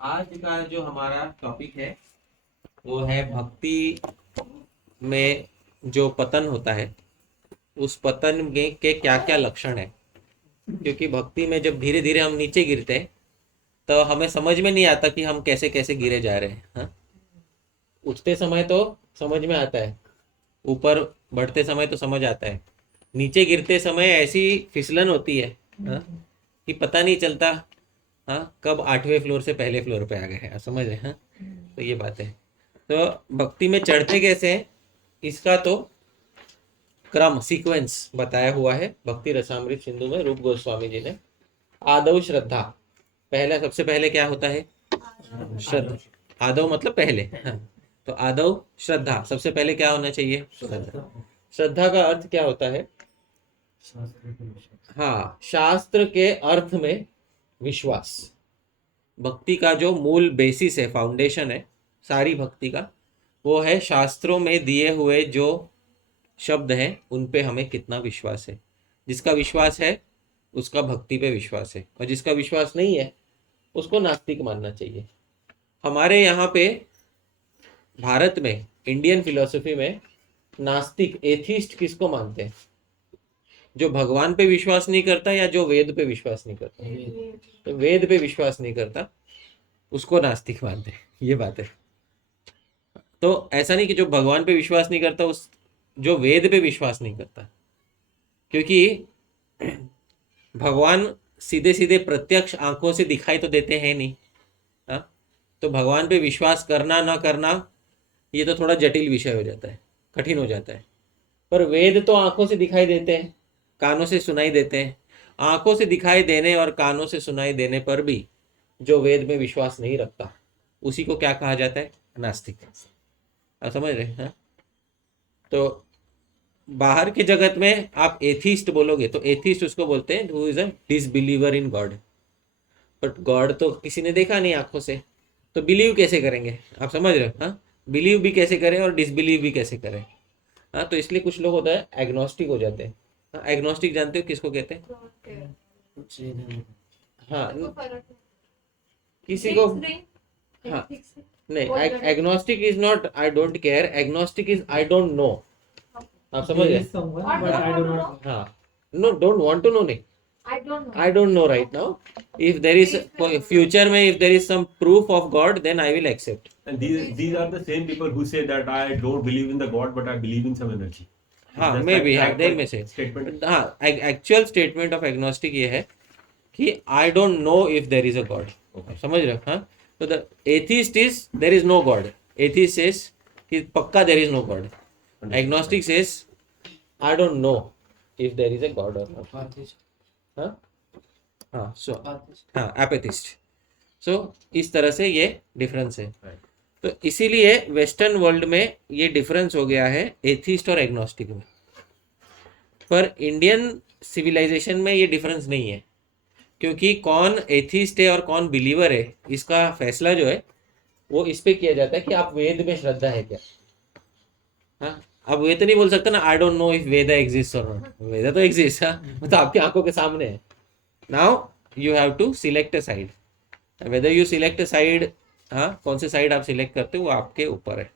आज का जो हमारा टॉपिक है वो है भक्ति में जो पतन होता है, उस पतन में के क्या क्या लक्षण है। क्योंकि भक्ति में जब धीरे धीरे हम नीचे गिरते हैं तो हमें समझ में नहीं आता कि हम कैसे कैसे गिरे जा रहे हैं। हाँ? उठते समय तो समझ में आता है, ऊपर बढ़ते समय तो समझ आता है, नीचे गिरते समय ऐसी फिसलन होती है, हाँ, कि पता नहीं चलता हाँ कब 8वें फ्लोर से पहले फ्लोर पे आ गए हैं। समझ रहे हैं? हाँ? तो ये बात है। तो भक्ति में चढ़ते कैसे हैं, इसका तो क्रम सीक्वेंस बताया हुआ है भक्ति रसामृत सिंधु में रूप गोस्वामी जी ने। आदव श्रद्धा, पहला सबसे पहले क्या होता है? श्रद्धा। आदव मतलब पहले, हाँ। तो आदव श्रद्धा, सबसे पहले क्या होना चाहिए? श्रद्धा। श्रद्धा का अर्थ क्या होता है? हाँ, शास्त्र के अर्थ में विश्वास। भक्ति का जो मूल बेसिस है, फाउंडेशन है सारी भक्ति का, वो है शास्त्रों में दिए हुए जो शब्द हैं उन पे हमें कितना विश्वास है। जिसका विश्वास है उसका भक्ति पे विश्वास है, और जिसका विश्वास नहीं है उसको नास्तिक मानना चाहिए। हमारे यहाँ पे भारत में इंडियन फिलोसफी में नास्तिक एथिस्ट किसको मानते हैं? जो भगवान पे विश्वास नहीं करता या जो वेद पे विश्वास नहीं करता। तो वेद पे विश्वास नहीं करता उसको नास्तिक मानते हैं, ये बात है। तो ऐसा नहीं कि जो भगवान पे विश्वास नहीं करता उस जो वेद पे विश्वास नहीं करता, क्योंकि भगवान सीधे सीधे प्रत्यक्ष आंखों से दिखाई तो देते हैं नहीं। हाँ, तो भगवान पे विश्वास करना ना करना ये तो थोड़ा जटिल विषय हो जाता है, कठिन हो जाता है। पर वेद तो आंखों से दिखाई देते हैं, कानों से सुनाई देते हैं। आंखों से दिखाई देने और कानों से सुनाई देने पर भी जो वेद में विश्वास नहीं रखता उसी को क्या कहा जाता है? नास्तिक। आप समझ रहे हैं? हाँ? तो बाहर के जगत में आप एथिस्ट बोलोगे तो एथिस्ट उसको बोलते हैं who is a disbeliever in God. But God तो किसी ने देखा नहीं आंखों से, तो बिलीव कैसे करेंगे? आप समझ रहे हो? हाँ, बिलीव भी कैसे करें और डिसबिलीव भी कैसे करें। हाँ, तो इसलिए कुछ लोग होता है एग्नोस्टिक हो जाते हैं। हाँ, एग्नोस्टिक जानते हो किसको कहते हैं? हाँ, किसी को, हाँ, नहीं, agnostic is not I don't care, agnostic is I don't no. आप समझ There गए? is someone, but I do not. हाँ, no don't want to know, नहीं, I don't know right now. If there is future में if there is some proof of God, then I will accept. And these are the same people who say that I don't believe in the God, but I believe in some energy. हाँ, Just may like be, हाँ, that they may say. statement. हाँ, actual statement of agnostic ये है कि I don't know if there is a god. समझ रहे हो? हाँ, तो the atheist is there is no god. Atheist says कि पक्का there is no god. Agnostic says I don't know if there is a god और not. हाँ, हाँ, सो हाँ, एपेथिस्ट। सो इस तरह से ये डिफरेंस है। तो इसीलिए वेस्टर्न वर्ल्ड में ये डिफरेंस हो गया है एथिस्ट और एग्नोस्टिक में। पर इंडियन सिविलाइजेशन में ये डिफरेंस नहीं है, क्योंकि कौन एथिस्ट है और कौन बिलीवर है इसका फैसला जो है वो इस पे किया जाता है कि आप वेद में श्रद्धा है क्या। हाँ, अब ये तो नहीं बोल सकता ना आई don't know if Veda exist और नॉट। वेदा तो एग्जिस्ट है, वो तो आपकी आंखों के सामने है। Now you have to select a side, whether you select a side, हाँ, कौन से साइड आप सिलेक्ट करते हो वो आपके ऊपर है।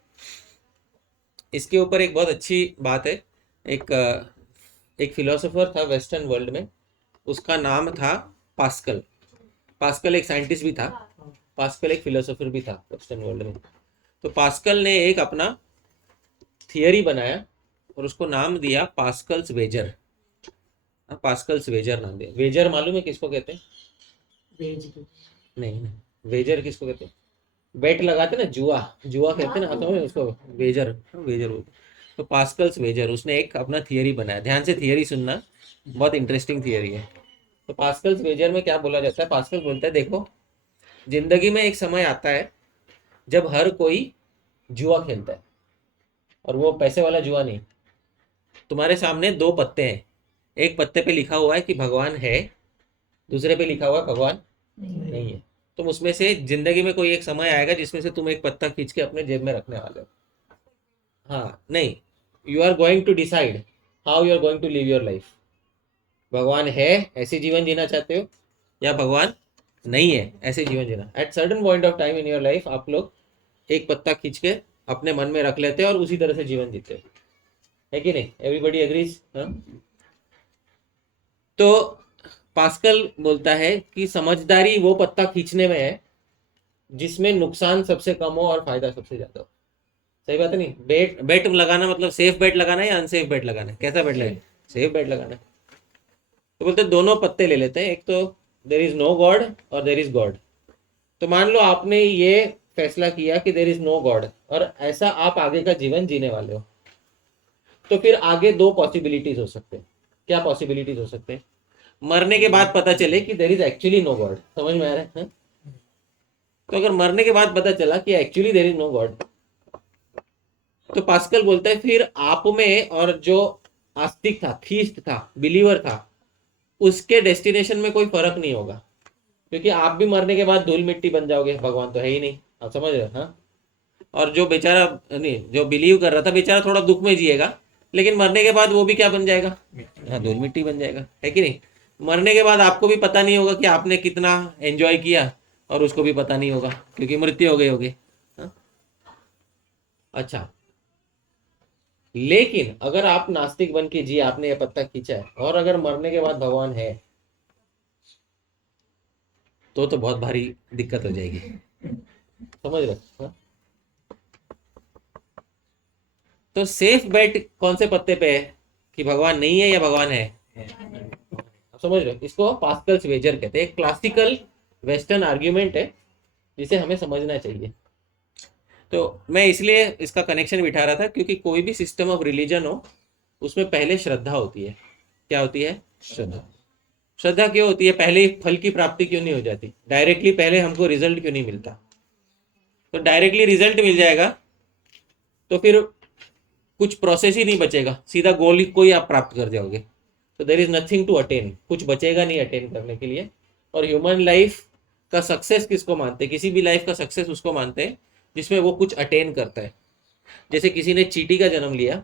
इसके ऊपर एक बहुत अच्छी बात है। एक एक फिलोसोफर था वेस्टर्न वर्ल्ड में, उसका नाम था पास्कल। पास्कल एक साइंटिस्ट भी था, पास्कल एक फिलोसोफर भी था वेस्टर्न वर्ल्ड में। तो पास्कल ने एक अपना थियरी बनाया और उसको नाम दिया पास्कल्स वेजर। पास्कल्स वेजर नाम दिया। वेजर मालूम है किसको कहते हैं? नहीं, वेजर किसको कहते हैं? बेट लगाते ना, जुआ, जुआ कहते हैं ना हाथों में, उसको वेजर, वेजर बोलते हैं। तो पास्कल्स वेजर, उसने एक अपना थियरी बनाया। ध्यान से थियरी सुनना, बहुत इंटरेस्टिंग थियरी है। तो पास्कल्स वेजर में क्या बोला जाता है? पास्कल बोलता है देखो, जिंदगी में एक समय आता है जब हर कोई जुआ खेलता है, और वो पैसे वाला जुआ नहीं। तुम्हारे सामने दो पत्ते हैं, एक पत्ते पे लिखा हुआ है कि भगवान है, दूसरे पे लिखा हुआ है भगवान नहीं है। तुम उसमें से जिंदगी में कोई एक समय आएगा जिसमें से तुम एक पत्ता खींच के अपने जेब में रखने वाले हो। हाँ, नहीं, you are going to decide how you are going to live your life. भगवान है ऐसी जीवन जीना चाहते हो या भगवान नहीं है, ऐसे जीवन जीना। At certain point of time in your life आप लोग एक पत्ता खींच के अपने मन में रख लेते हैं और उसी तरह से जीवन जीते हैं, है कि नहीं? Everybody agrees? तो पास्कल बोलता है कि समझदारी वो पत्ता खींचने में है जिसमें नुकसान सबसे कम हो और फायदा सबसे ज्यादा हो। सही बात है नहीं? बेट लगाना मतलब सेफ बेट लगाना है या अनसेफ बेट लगाना है? कैसा बेट लगाना? सेफ बेट लगाना है। तो बोलते दोनों पत्ते ले लेते हैं, एक तो देर इज नो गॉड और देर इज गॉड। तो मान लो आपने ये फैसला किया कि देर इज नो गॉड और ऐसा आप आगे का जीवन जीने वाले हो, तो फिर आगे दो पॉसिबिलिटीज हो सकते हैं। क्या पॉसिबिलिटीज हो सकते हैं? मरने के बाद पता चले कि there is actually no god. समझ में आ रहा है? तो अगर मरने के बाद पता चला कि actually there is no god, तो पास्कल बोलता है फिर आप में और जो आस्तिक था, थीस्ट था, बिलीवर था, उसके डेस्टिनेशन में कोई फर्क नहीं होगा, क्योंकि आप भी मरने के बाद धूल मिट्टी बन जाओगे, भगवान तो है ही नहीं। आप समझ रहे हो? हाँ। और जो बेचारा नहीं, जो बिलीव कर रहा था बेचारा थोड़ा दुख में जिएगा, लेकिन मरने के बाद वो भी क्या बन जाएगा? हाँ, धूल मिट्टी बन जाएगा, है कि नहीं? मरने के बाद आपको भी पता नहीं होगा कि आपने कितना एंजॉय किया, और उसको भी पता नहीं होगा क्योंकि मृत्यु हो गई होगी। हाँ? अच्छा, लेकिन अगर आप नास्तिक बन के जिए, आपने ये पत्ता खींचा है, और अगर मरने के बाद भगवान है, तो बहुत भारी दिक्कत हो जाएगी। समझ रहे? हाँ? तो सेफ बेट कौन से पत्ते पे है कि भगवान नहीं है या भगवान है? आप समझ रहे हो? इसको पास्कल्स वेजर कहते हैं। एक क्लासिकल वेस्टर्न आर्ग्यूमेंट है जिसे हमें समझना चाहिए। तो मैं इसलिए इसका कनेक्शन बिठा रहा था क्योंकि कोई भी सिस्टम ऑफ रिलीजन हो, उसमें पहले श्रद्धा होती है। क्या होती है? श्रद्धा। श्रद्धा क्यों होती है? पहले फल की प्राप्ति क्यों नहीं हो जाती? डायरेक्टली पहले हमको रिजल्ट क्यों नहीं मिलता? तो डायरेक्टली रिजल्ट मिल जाएगा तो फिर कुछ प्रोसेस ही नहीं बचेगा, सीधा गोल को ही आप प्राप्त कर जाओगे। तो there is nothing to attain, कुछ बचेगा नहीं अटेन करने के लिए। और ह्यूमन लाइफ का सक्सेस किसको मानते हैं? किसी भी लाइफ का सक्सेस उसको मानते हैं जिसमें वो कुछ अटेन करता है। जैसे किसी ने चींटी का जन्म लिया,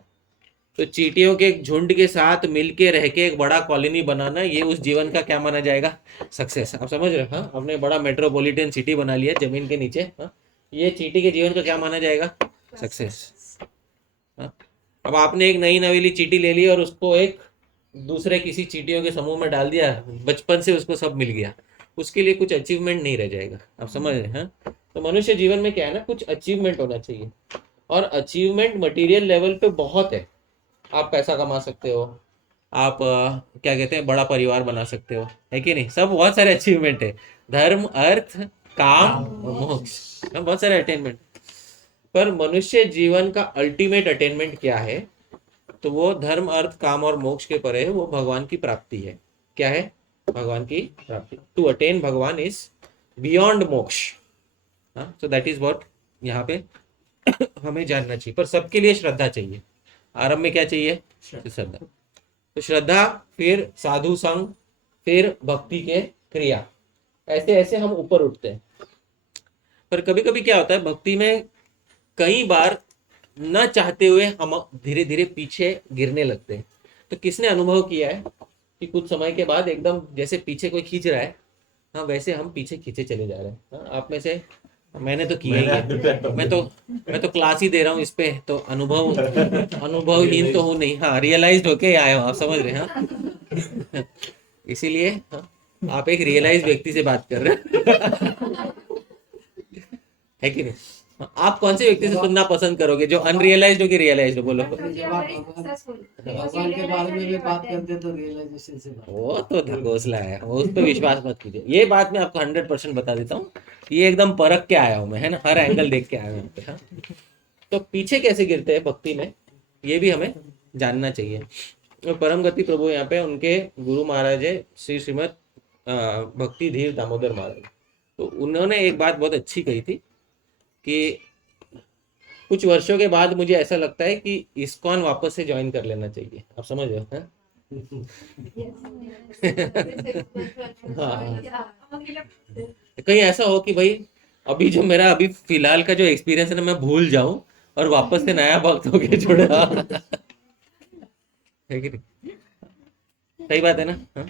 तो चींटियों के एक झुंड के साथ मिलके रह के एक बड़ा कॉलोनी बनाना, ये उस जीवन का क्या माना जाएगा? सक्सेस। आप समझ रहे हो? हाँ, आपने बड़ा मेट्रोपॉलिटन सिटी बना लिया जमीन के नीचे। हाँ, ये चींटी के जीवन का क्या माना जाएगा? सक्सेस। हाँ? अब आपने एक नई नवेली चींटी ले ली और उसको एक दूसरे किसी चींटियों के समूह में डाल दिया, बचपन से उसको सब मिल गया, उसके लिए कुछ अचीवमेंट नहीं रह जाएगा। आप समझ रहे हैं? तो मनुष्य जीवन में क्या है ना, कुछ अचीवमेंट होना चाहिए। और अचीवमेंट मटेरियल लेवल पे बहुत है। आप पैसा कमा सकते हो, आप क्या कहते हैं, बड़ा परिवार बना सकते हो, है कि नहीं? सब बहुत सारे अचीवमेंट है। धर्म, अर्थ, काम और मोक्ष, बहुत सारे अटेनमेंट। पर मनुष्य जीवन का अल्टीमेट अटेनमेंट क्या है? तो वो धर्म, अर्थ, काम और मोक्ष के परे है, वो भगवान की प्राप्ति है। क्या है? भगवान की प्राप्ति। टू अटेन भगवान इज बियॉन्ड मोक्ष। सो दैट इज व्हाट यहाँ पे हमें जानना चाहिए। पर सबके लिए श्रद्धा चाहिए। आरंभ में क्या चाहिए? श्रद्धा। तो श्रद्धा, फिर साधु संग, फिर भक्ति के क्रिया, ऐसे ऐसे हम ऊपर उठते हैं। पर कभी कभी क्या होता है, भक्ति में कई बार न चाहते हुए हम धीरे धीरे पीछे गिरने लगते हैं। तो किसने अनुभव किया है कि कुछ समय के बाद एकदम जैसे पीछे कोई खींच रहा है, हाँ, वैसे हम पीछे खींचे चले जा रहे हैं। हाँ, आप में से मैंने तो किया ही है। मैं तो क्लास ही दे रहा हूँ इस पे, तो अनुभवहीन तो हूँ नहीं। हाँ, रियलाइज्ड होके आया हूँ। आप समझ रहे हैं? हाँ? इसीलिए हाँ, आप एक रियलाइज व्यक्ति से बात कर रहे हैं है कि नहीं? आप कौन से व्यक्ति से सुनना पसंद करोगे, जो अनरियलाइज्ड हो कि रियलाइज्ड हो? बोलो। जब आप भगवान के बारे में भी बात करते तो रियलाइजेशन से बात वो तो ढकोसला है, वो उस पर विश्वास मत कीजिए। ये बात मैं आपको 100% बता देता हूँ, ये एकदम परख के आया हूँ मैं, है ना, हर एंगल देख के आया हूँ यहाँ पे। हाँ? तो पीछे कैसे गिरते हैं भक्ति में, ये भी हमें जानना चाहिए। और परम गति प्रभु यहाँ पे उनके गुरु महाराज है श्री श्रीमद भक्ति धीर दामोदर महाराज। तो उन्होंने एक बात बहुत अच्छी कही थी कि कुछ वर्षों के बाद मुझे ऐसा लगता है कि इस्कॉन वापस से ज्वाइन कर लेना चाहिए। आप समझ रहे हो? हाँ? कहीं ऐसा हो कि भाई अभी जो मेरा अभी फिलहाल का जो एक्सपीरियंस है ना, मैं भूल जाऊं और वापस से नया भक्त होके जुड़ा है कि नहीं? सही बात है ना? हाँ?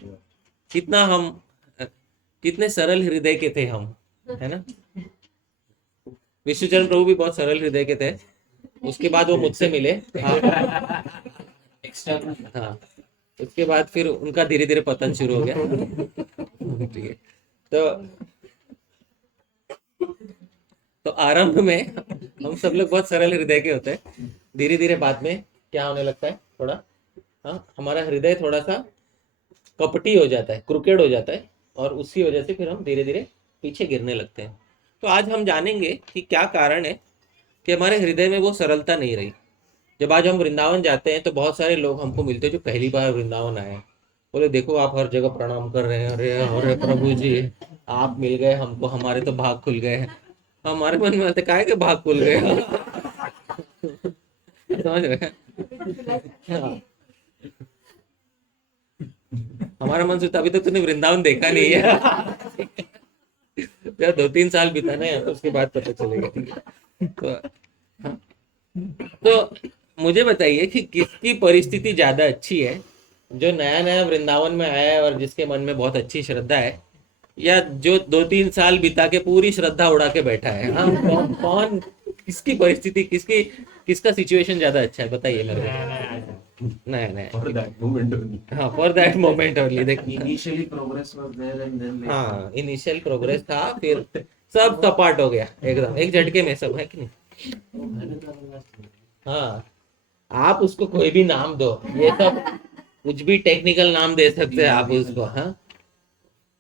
कितना हम कितने सरल हृदय के थे हम, है ना। विष्णुचरण प्रभु भी बहुत सरल हृदय के थे। उसके बाद वो मुझसे मिले। हाँ, उसके बाद फिर उनका धीरे धीरे पतन शुरू हो गया। ठीक है, तो आरंभ में हम सब लोग बहुत सरल हृदय के होते हैं। धीरे धीरे बाद में क्या होने लगता है, थोड़ा हमारा हृदय थोड़ा सा कपटी हो जाता है, क्रुकेड हो जाता है, और उसकी वजह से फिर हम धीरे धीरे पीछे गिरने लगते हैं। तो आज हम जानेंगे कि क्या कारण है कि हमारे हृदय में वो सरलता नहीं रही। जब आज हम वृंदावन जाते हैं तो बहुत सारे लोग हमको मिलते हैं जो पहली बार वृंदावन आए हैं। बोले देखो आप हर जगह प्रणाम कर रहे हैं, अरे अरे प्रभु जी आप मिल गए हमको, हमारे तो भाग खुल गए हैं। हमारे मन में आते काहे के भाग खुल गए। समझ रहे हैं? हमारा मन सोचता अभी तक तूने वृंदावन देखा नहीं है। जब 2-3 साल बिताना है तो उसके बाद पता चलेगा। तो मुझे बताइए कि किसकी परिस्थिति ज्यादा अच्छी है, जो नया नया वृंदावन में आया है और जिसके मन में बहुत अच्छी श्रद्धा है, या जो 2-3 साल बिता के पूरी श्रद्धा उड़ा के बैठा है। कौन किसकी परिस्थिति, किसका सिचुएशन ज्यादा अच्छा है, बताइए मेरे को। नया For that moment only. हाँ, फॉर दैट मोमेंट ओनली। देख Initially progress was there and then later. हाँ, इनिशियल प्रोग्रेस था, फिर सब सपाट हो गया एकदम एक झटके में, सब है कि नहीं। हाँ, आप उसको कोई भी नाम दो, ये सब कुछ भी टेक्निकल नाम दे सकते हैं आप उसको। हाँ,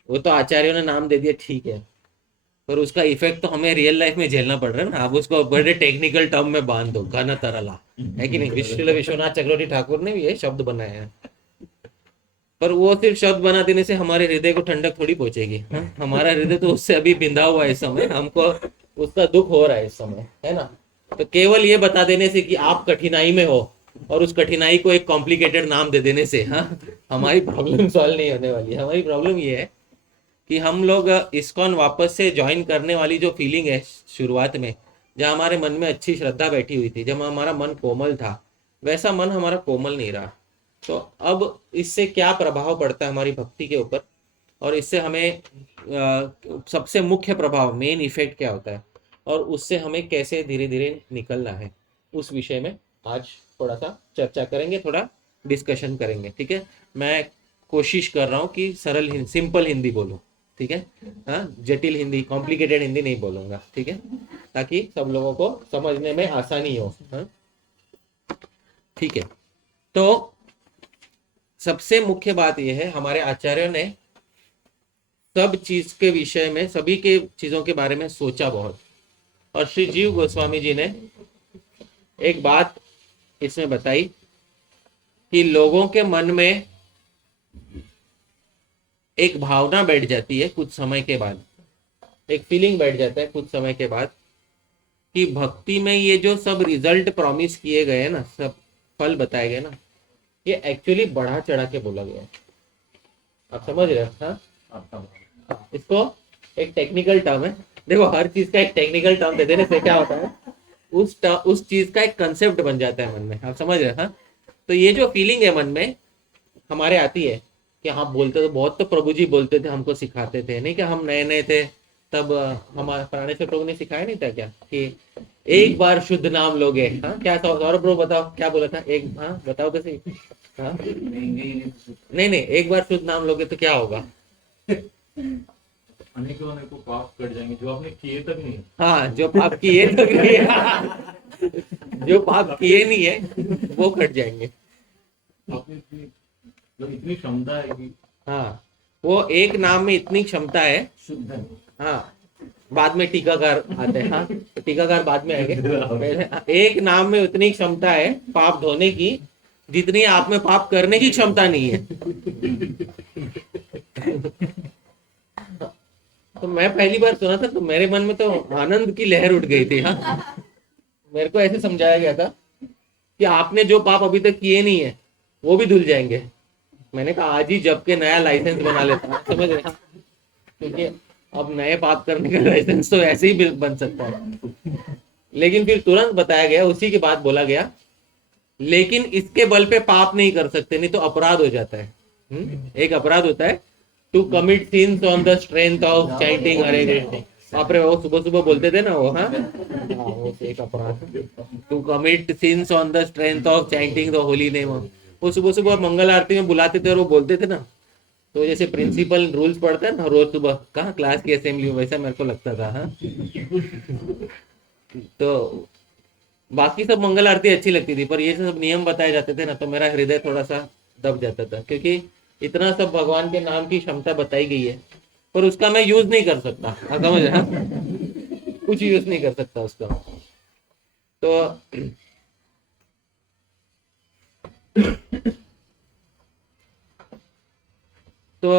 वो तो आचार्यों ने नाम दे दिया, ठीक है, पर उसका इफेक्ट तो हमें रियल लाइफ में झेलना पड़ रहा है ना। आप उसको बड़े टेक्निकल टर्म में बांध दो, घन तरला, है कि नहीं। विश्वनाथ चक्रवर्ती ठाकुर ने भी ये शब्द बनाए हैं, पर वो सिर्फ शब्द बना देने से हमारे हृदय को ठंडक थोड़ी पहुंचेगी। हमारा हृदय तो उससे अभी बिंधा हुआ है इस समय, हमको उसका दुख हो रहा है इस समय, है ना। तो केवल ये बता देने से कि आप कठिनाई में हो और उस कठिनाई को एक कॉम्प्लिकेटेड नाम दे देने से हमारी प्रॉब्लम सॉल्व नहीं होने वाली है। हमारी प्रॉब्लम ये है कि हम लोग इस्कॉन वापस से ज्वाइन करने वाली जो फीलिंग है शुरुआत में, जहाँ हमारे मन में अच्छी श्रद्धा बैठी हुई थी, जब हमारा मन कोमल था, वैसा मन हमारा कोमल नहीं रहा। तो अब इससे क्या प्रभाव पड़ता है हमारी भक्ति के ऊपर, और इससे हमें सबसे मुख्य प्रभाव, मेन इफेक्ट क्या होता है, और उससे हमें कैसे धीरे धीरे निकलना है, उस विषय में आज थोड़ा सा चर्चा करेंगे, थोड़ा डिस्कशन करेंगे। ठीक है, मैं कोशिश कर रहा हूँ कि सरल सिंपल हिंदी बोलूँ, ठीक है। हाँ, जटिल हिंदी, कॉम्प्लिकेटेड हिंदी नहीं बोलूँगा, ठीक है, ताकि सब लोगों को समझने में आसानी हो। हाँ, ठीक है। तो सबसे मुख्य बात यह है, हमारे आचार्यों ने सब चीज के विषय में, सभी के चीजों के बारे में सोचा बहुत, और श्री जीव गोस्वामी जी ने एक बात इसमें बताई कि लोगों के मन में एक भावना बैठ जाती है कुछ समय के बाद, एक फीलिंग बैठ जाता है कुछ समय के बाद, कि भक्ति में ये जो सब रिजल्ट प्रॉमिस किए गए ना, सब फल बताए गए ना, ये एक्चुअली बढ़ा चढ़ा के बोला गया है। आप समझ रहे हो? हाँ, इसको एक टेक्निकल टर्म है। देखो, हर चीज का एक टेक्निकल टर्म दे देने से क्या होता है, उस चीज का एक कंसेप्ट बन जाता है मन में। आप समझ रहे हैं? हाँ, तो ये जो फीलिंग है मन में हमारे आती है कि हाँ, बोलते तो बहुत, तो प्रभु जी बोलते थे, हमको सिखाते थे, नहीं कि हम नए नए थे तब हमारे पुराने से प्रभु ने सिखाया नहीं था क्या कि एक बार शुद्ध नाम लोगे। हाँ, क्या था सौरभ प्रभु, बताओ क्या बोला था एक, हाँ बताओ तो सही। हाँ, नहीं, एक बार शुद्ध नाम लोगे तो क्या होगा? अनेकों पाप कट जाएंगे जो आपने किए तक नहीं। हाँ, जो पाप किए तक नहीं है, जो पाप किए नहीं है वो कट जाएंगे। इतनी क्षमता है कि, हाँ, वो एक नाम में इतनी क्षमता है। शुद्ध। हाँ, बाद में टीकाकार आते हैं। हाँ, तो टीकाकार बाद में आएंगे। पहले एक नाम में उतनी क्षमता है पाप धोने की जितनी आप में पाप करने की क्षमता नहीं है। तो मैं पहली बार सुना था तो मेरे मन में तो आनंद की लहर उठ गई थी। हाँ, मेरे को ऐसे समझाया गया था कि आपने जो पाप अभी तक किए नहीं है वो भी धुल जाएंगे। मैंने कहा आज ही जब के नया लाइसेंस बना लेता हूँ, समझ रहे हैं? क्योंकि अब नए पाप करने का लाइसेंस तो ऐसे ही बन सकता है। लेकिन फिर तुरंत बताया गया, उसी के बाद बोला गया, लेकिन इसके बल पे पाप नहीं कर सकते, नहीं तो अपराध हो जाता है। एक अपराध होता है to commit sins on the strength of chanting Hare Krishna. बाप रे, वो सुबह सुबह बोलते थे ना वो, हाँ वो एक अपराध। To commit sins on the strength of chanting the holy name. वो सुबह सुबह मंगल आरती में बुलाते थे और वो बोलते थे ना, तो जैसे प्रिंसिपल रूल्स पढ़ता है ना रोज सुबह, कहाँ क्लास की असेंबली में, वैसा मेरे को लगता था। हाँ तो बाकी सब मंगल आरती अच्छी लगती थी, पर ये सब नियम बताए जाते थे ना, तो मेरा हृदय थोड़ा सा दब जाता था, क्योंकि इतना सब भगवान के नाम की क्षमता बताई गई है, पर उसका मैं यूज नहीं कर सकता। हाँ, समझ रहे हैं? कुछ यूज नहीं कर सकता उसका। तो तो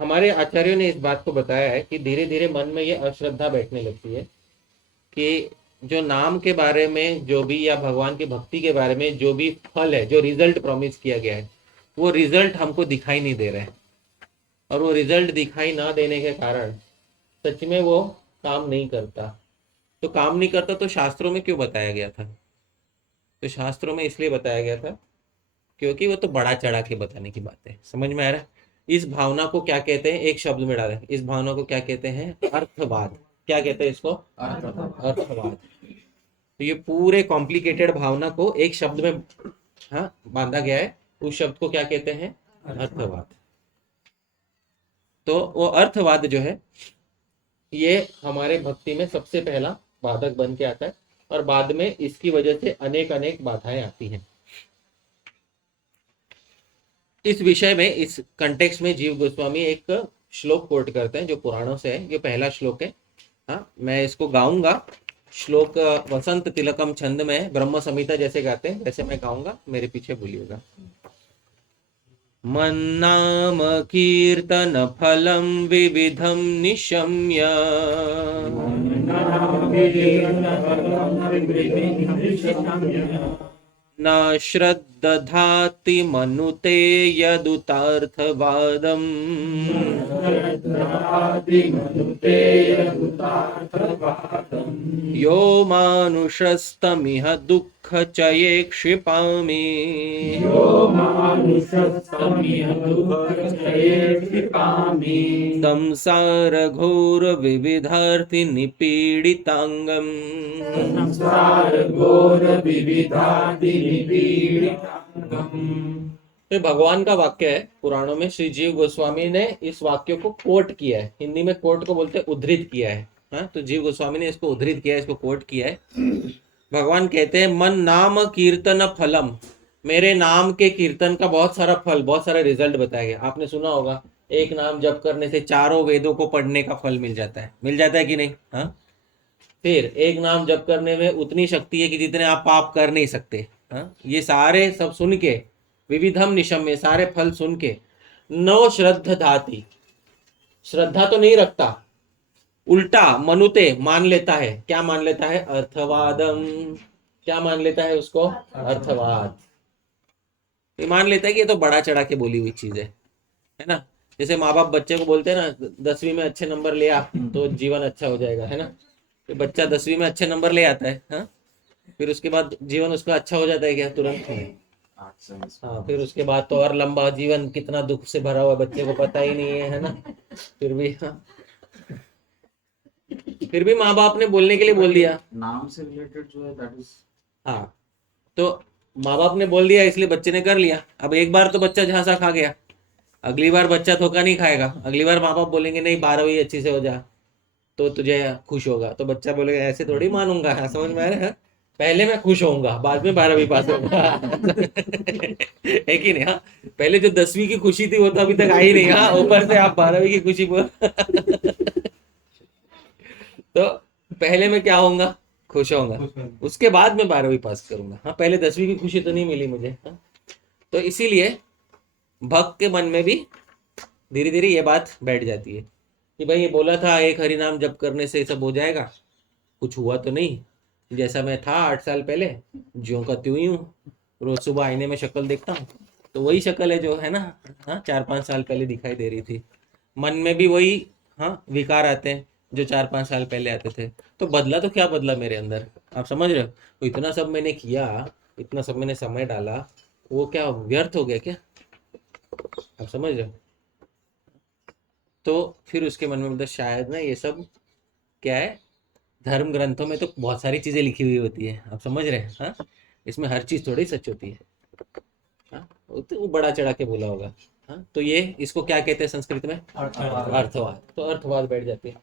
हमारे आचार्यों ने इस बात को बताया है कि धीरे धीरे मन में ये अश्रद्धा बैठने लगती है कि जो नाम के बारे में जो भी, या भगवान की भक्ति के बारे में जो भी फल है, जो रिजल्ट प्रॉमिस किया गया है, वो रिजल्ट हमको दिखाई नहीं दे रहे हैं। और वो रिजल्ट दिखाई ना देने के कारण सच में वो काम नहीं करता। तो काम नहीं करता तो शास्त्रों में क्यों बताया गया था? तो शास्त्रों में इसलिए बताया गया था क्योंकि वो तो बड़ा चढ़ा के बताने की बात है। समझ में आ रहा है? इस भावना को क्या कहते हैं? एक शब्द में डालें, इस भावना को क्या कहते हैं? अर्थवाद। क्या कहते हैं इसको? अर्थवाद। तो ये पूरे कॉम्प्लिकेटेड भावना को एक शब्द में, हाँ, बांधा गया है। उस शब्द को क्या कहते हैं? अर्थवाद। तो वो अर्थवाद जो है, ये हमारे भक्ति में सबसे पहला बाधक बन के आता है, और बाद में इसकी वजह से अनेक अनेक बाधाएं आती हैं। इस विषय में, इस कंटेक्स्ट में जीव गोस्वामी एक श्लोक कोट करते हैं जो पुराणों से है। ये पहला श्लोक है। हाँ, मैं इसको गाऊंगा। श्लोक वसंत तिलकम छंद में है, ब्रह्म संहिता जैसे गाते हैं वैसे मैं गाऊंगा, मेरे पीछे बोलिएगा। मन्नाम कीर्तन फलम विविधम निशम्य न श्रद्धाति मनुते यदुतार्थवादम् यो मानुषस्तमिह दुःखचये क्षिपामि संसार घोर विविधार्ति निपीडितांगम। ये भगवान का वाक्य है पुराणों में। श्री जीव गोस्वामी ने इस वाक्य को कोट किया है। हिंदी में कोट को बोलते हैं उद्धृत किया है। हाँ, तो जीव गोस्वामी ने इसको उद्धृत किया है, इसको कोट किया है। भगवान कहते हैं मन नाम कीर्तन फलम, मेरे नाम के कीर्तन का बहुत सारा फल, बहुत सारा रिजल्ट बताया गया। आपने सुना होगा, एक नाम जप करने से चारों वेदों को पढ़ने का फल मिल जाता है। मिल जाता है कि नहीं? हाँ, फिर एक नाम जप करने में उतनी शक्ति है कि जितने आप पाप कर नहीं सकते। हाँ, ये सारे सब सुन के, विविधम निशम्य, सारे फल सुन के, नो श्रद्धाति, श्रद्धा तो नहीं रखता, उल्टा मनुते, मान लेता है। क्या मान लेता है? अर्थवादम। क्या मान लेता है उसको? अर्थवाद। ये मान लेता है कि ये तो बड़ा चढ़ा के बोली हुई चीज है ना। जैसे माँ बाप बच्चे को बोलते हैं ना, 10वीं में अच्छे नंबर ले आ तो जीवन अच्छा हो जाएगा, है ना। तो बच्चा 10वीं में अच्छे नंबर ले आता है, हाँ, फिर उसके बाद जीवन उसका अच्छा हो जाता है क्या? तुरंत नहीं। हाँ, फिर उसके बाद तो और लंबा जीवन कितना दुख से भरा हुआ बच्चे को पता ही नहीं है ना। फिर भी, हाँ, फिर भी माँ बाप ने बोलने के लिए बोल दिया, नाम से रिलेटेड जो है दैट इज, हाँ, तो माँ बाप ने बोल दिया इसलिए बच्चे ने कर लिया। अब एक बार तो बच्चा झांसा खा गया, अगली बार बच्चा धोखा नहीं खाएगा। अगली बार माँ बाप बोलेंगे नहीं 12वीं अच्छी से हो जा तो तुझे खुश होगा, तो बच्चा बोलेगा ऐसे थोड़ी मानूंगा। हाँ, समझ में आ रहा है? पहले मैं खुश होऊंगा, बाद में 12वीं पास होगा। है कि नहीं? हाँ, पहले जो 10वीं की खुशी थी वो तो अभी तक आई नहीं। हाँ, ऊपर से आप 12वीं की खुशी बोल। तो पहले मैं क्या होऊंगा? खुश होऊंगा, उसके बाद मैं 12वीं पास करूंगा। हाँ, पहले 10वीं की खुशी तो नहीं मिली मुझे। हाँ, तो इसीलिए भक्त के मन में भी धीरे धीरे ये बात बैठ जाती है कि भाई ये बोला था एक हरि नाम जप करने से सब हो जाएगा, कुछ हुआ तो नहीं। जैसा मैं था 8 साल पहले, ज्यों का त्यों ही हूँ। रोज सुबह आईने में शक्ल देखता हूँ तो वही शक्ल है जो है ना, हाँ, 4-5 साल पहले दिखाई दे रही थी। मन में भी वही, हाँ, विकार आते हैं जो 4-5 साल पहले आते थे। तो बदला तो क्या बदला मेरे अंदर? आप समझ रहे हो? तो इतना सब मैंने किया, इतना सब मैंने समय डाला, वो क्या व्यर्थ हो गया क्या? आप समझ रहे हो? तो फिर उसके मन में मतलब शायद ना ये सब क्या है, धर्म ग्रंथों में तो बहुत सारी चीजें लिखी हुई होती है, आप समझ रहे हैं, हाँ, इसमें हर चीज थोड़ी सच होती है, हाँ, वो बड़ा चढ़ा के बोला होगा, हाँ, तो ये इसको क्या कहते हैं संस्कृत में, अर्थवाद, तो अर्थवाद बैठ जाती है।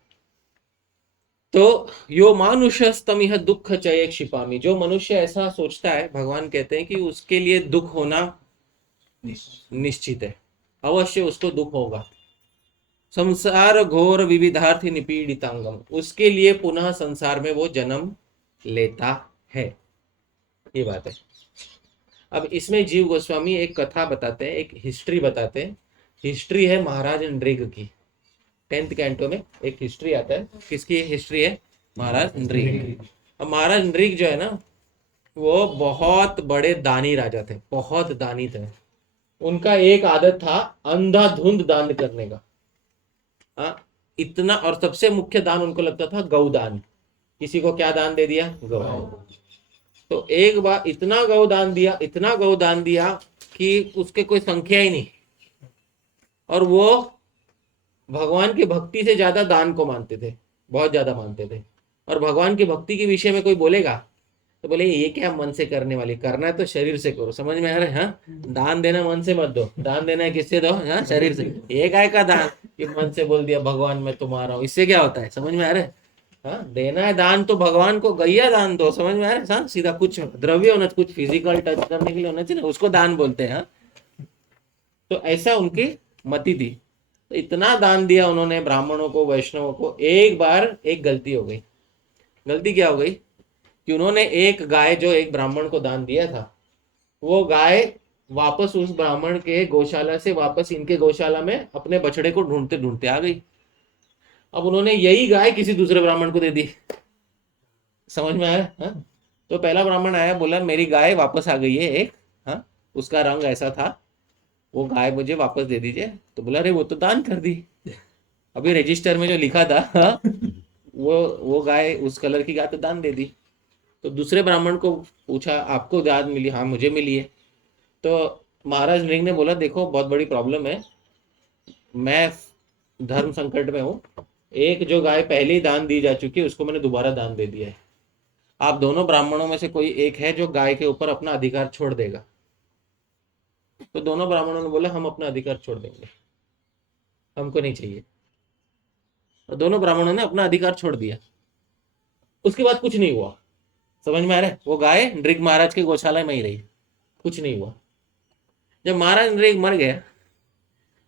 तो यो मानुषस्तमिह दुख चय क्षिपामि, जो मनुष्य ऐसा सोचता है, भगवान कहते हैं कि उसके लिए दुख होना निश्चित है, अवश्य उसको दुख होगा। संसार घोर विविधार्थी निपीड़ितांगम, उसके लिए पुनः संसार में वो जन्म लेता है, ये बात है। अब इसमें जीव गोस्वामी एक कथा बताते हैं, एक हिस्ट्री बताते हैं। हिस्ट्री है महाराज नृग की, 10th कैंटो में एक हिस्ट्री आता है, किसकी हिस्ट्री है, महाराज नृग। अब महाराज नृग जो है ना, वो बहुत बड़े दानी राजा थे, बहुत दानी थे। उनका एक आदत था अंधाधुंध दान करने का, हाँ, इतना, और सबसे मुख्य दान उनको लगता था गौदान। किसी को क्या दान दे दिया, गौ। तो एक बार इतना गौदान दिया, इतना गौदान दिया कि उसके कोई संख्या ही नहीं, और वो भगवान की भक्ति से ज्यादा दान को मानते थे, बहुत ज्यादा मानते थे। और भगवान की भक्ति के विषय में कोई बोलेगा तो बोले ये क्या मन से करने वाली, करना है तो शरीर से करो, समझ में आ रहा है, हाँ, दान देना मन से मत दो, दान देना है किससे दो, हाँ, शरीर से। ये काय का दान कि मन से बोल दिया भगवान मैं तुम्हारा हूँ, इससे क्या होता है, समझ में आ रहा है, हाँ, देना है दान तो भगवान को गैया दान दो, समझ में आ रहा है, हाँ, सीधा कुछ द्रव्य होना, कुछ फिजिकल टच करने के लिए होना चाहिए ना, उसको दान बोलते हैं, हाँ। तो ऐसा उनकी मति थी। तो इतना दान दिया उन्होंने ब्राह्मणों को, वैष्णवों को। एक बार एक गलती हो गई। गलती क्या हो गई कि उन्होंने एक गाय जो एक ब्राह्मण को दान दिया था, वो गाय वापस उस ब्राह्मण के गौशाला से वापस इनके गौशाला में अपने बछड़े को ढूंढते ढूंढते आ गई। अब उन्होंने यही गाय किसी दूसरे ब्राह्मण को दे दी, समझ में आया, हाँ? तो पहला ब्राह्मण आया, बोला मेरी गाय वापस आ गई है एक, हाँ, उसका रंग ऐसा था, वो गाय मुझे वापस दे दीजिए। तो बोला अरे वो तो दान कर दी, अभी रजिस्टर में जो लिखा था, हाँ, वो गाय उस कलर की गाय तो दान दे दी। तो दूसरे ब्राह्मण को पूछा आपको दान मिली, हाँ मुझे मिली है। तो महाराज नृग ने बोला देखो बहुत बड़ी प्रॉब्लम है, मैं धर्म संकट में हूँ, एक जो गाय पहले ही दान दी जा चुकी है उसको मैंने दोबारा दान दे दिया है, आप दोनों ब्राह्मणों में से कोई एक है जो गाय के ऊपर अपना अधिकार छोड़ देगा। तो दोनों ब्राह्मणों ने बोला हम अपना अधिकार छोड़ देंगे, हमको नहीं चाहिए। और दोनों ब्राह्मणों ने अपना अधिकार छोड़ दिया। उसके बाद कुछ नहीं हुआ, समझ में आ रहा है, वो गाय नृग महाराज के गौशाला में ही रही, कुछ नहीं हुआ। जब महाराज नृग मर गया,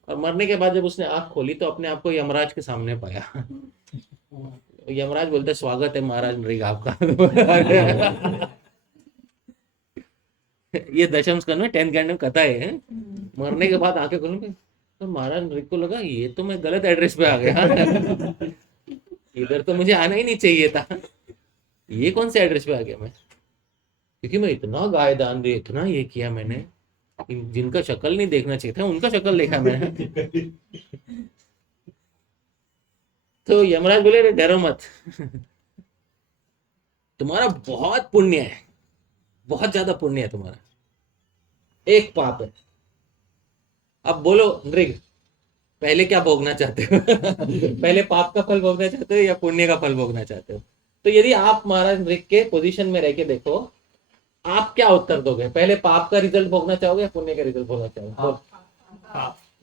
और मरने के बाद जब उसने आंख खोली तो अपने आप को यमराज के सामने पाया। यमराज बोलते स्वागत है महाराज नृग आपका। ये दशम स्कंद में 10th कैंटो में कथा है। मरने के बाद आंखें खोलने तो महाराज नृग को लगा ये तो मैं गलत एड्रेस पे आ गया, इधर तो मुझे आना ही नहीं चाहिए था, ये कौन से एड्रेस पे आ गया मैं, क्योंकि मैं इतना गाय दान दे, इतना ये किया मैंने, जिनका शक्ल नहीं देखना चाहिए था उनका शक्ल देखा मैंने। तो यमराज बोले डरो मत, तुम्हारा बहुत पुण्य है, बहुत ज्यादा पुण्य है तुम्हारा, एक पाप है। अब बोलो नृग पहले क्या भोगना चाहते हो? पहले पाप का फल भोगना चाहते हो या पुण्य का फल भोगना चाहते हो? तो यदि आप महाराज नृग के पोजीशन में रह के देखो, आप क्या उत्तर दोगे, पहले पाप का रिजल्ट भोगना चाहोगे या पुण्य का रिजल्ट भोगना चाहोगे?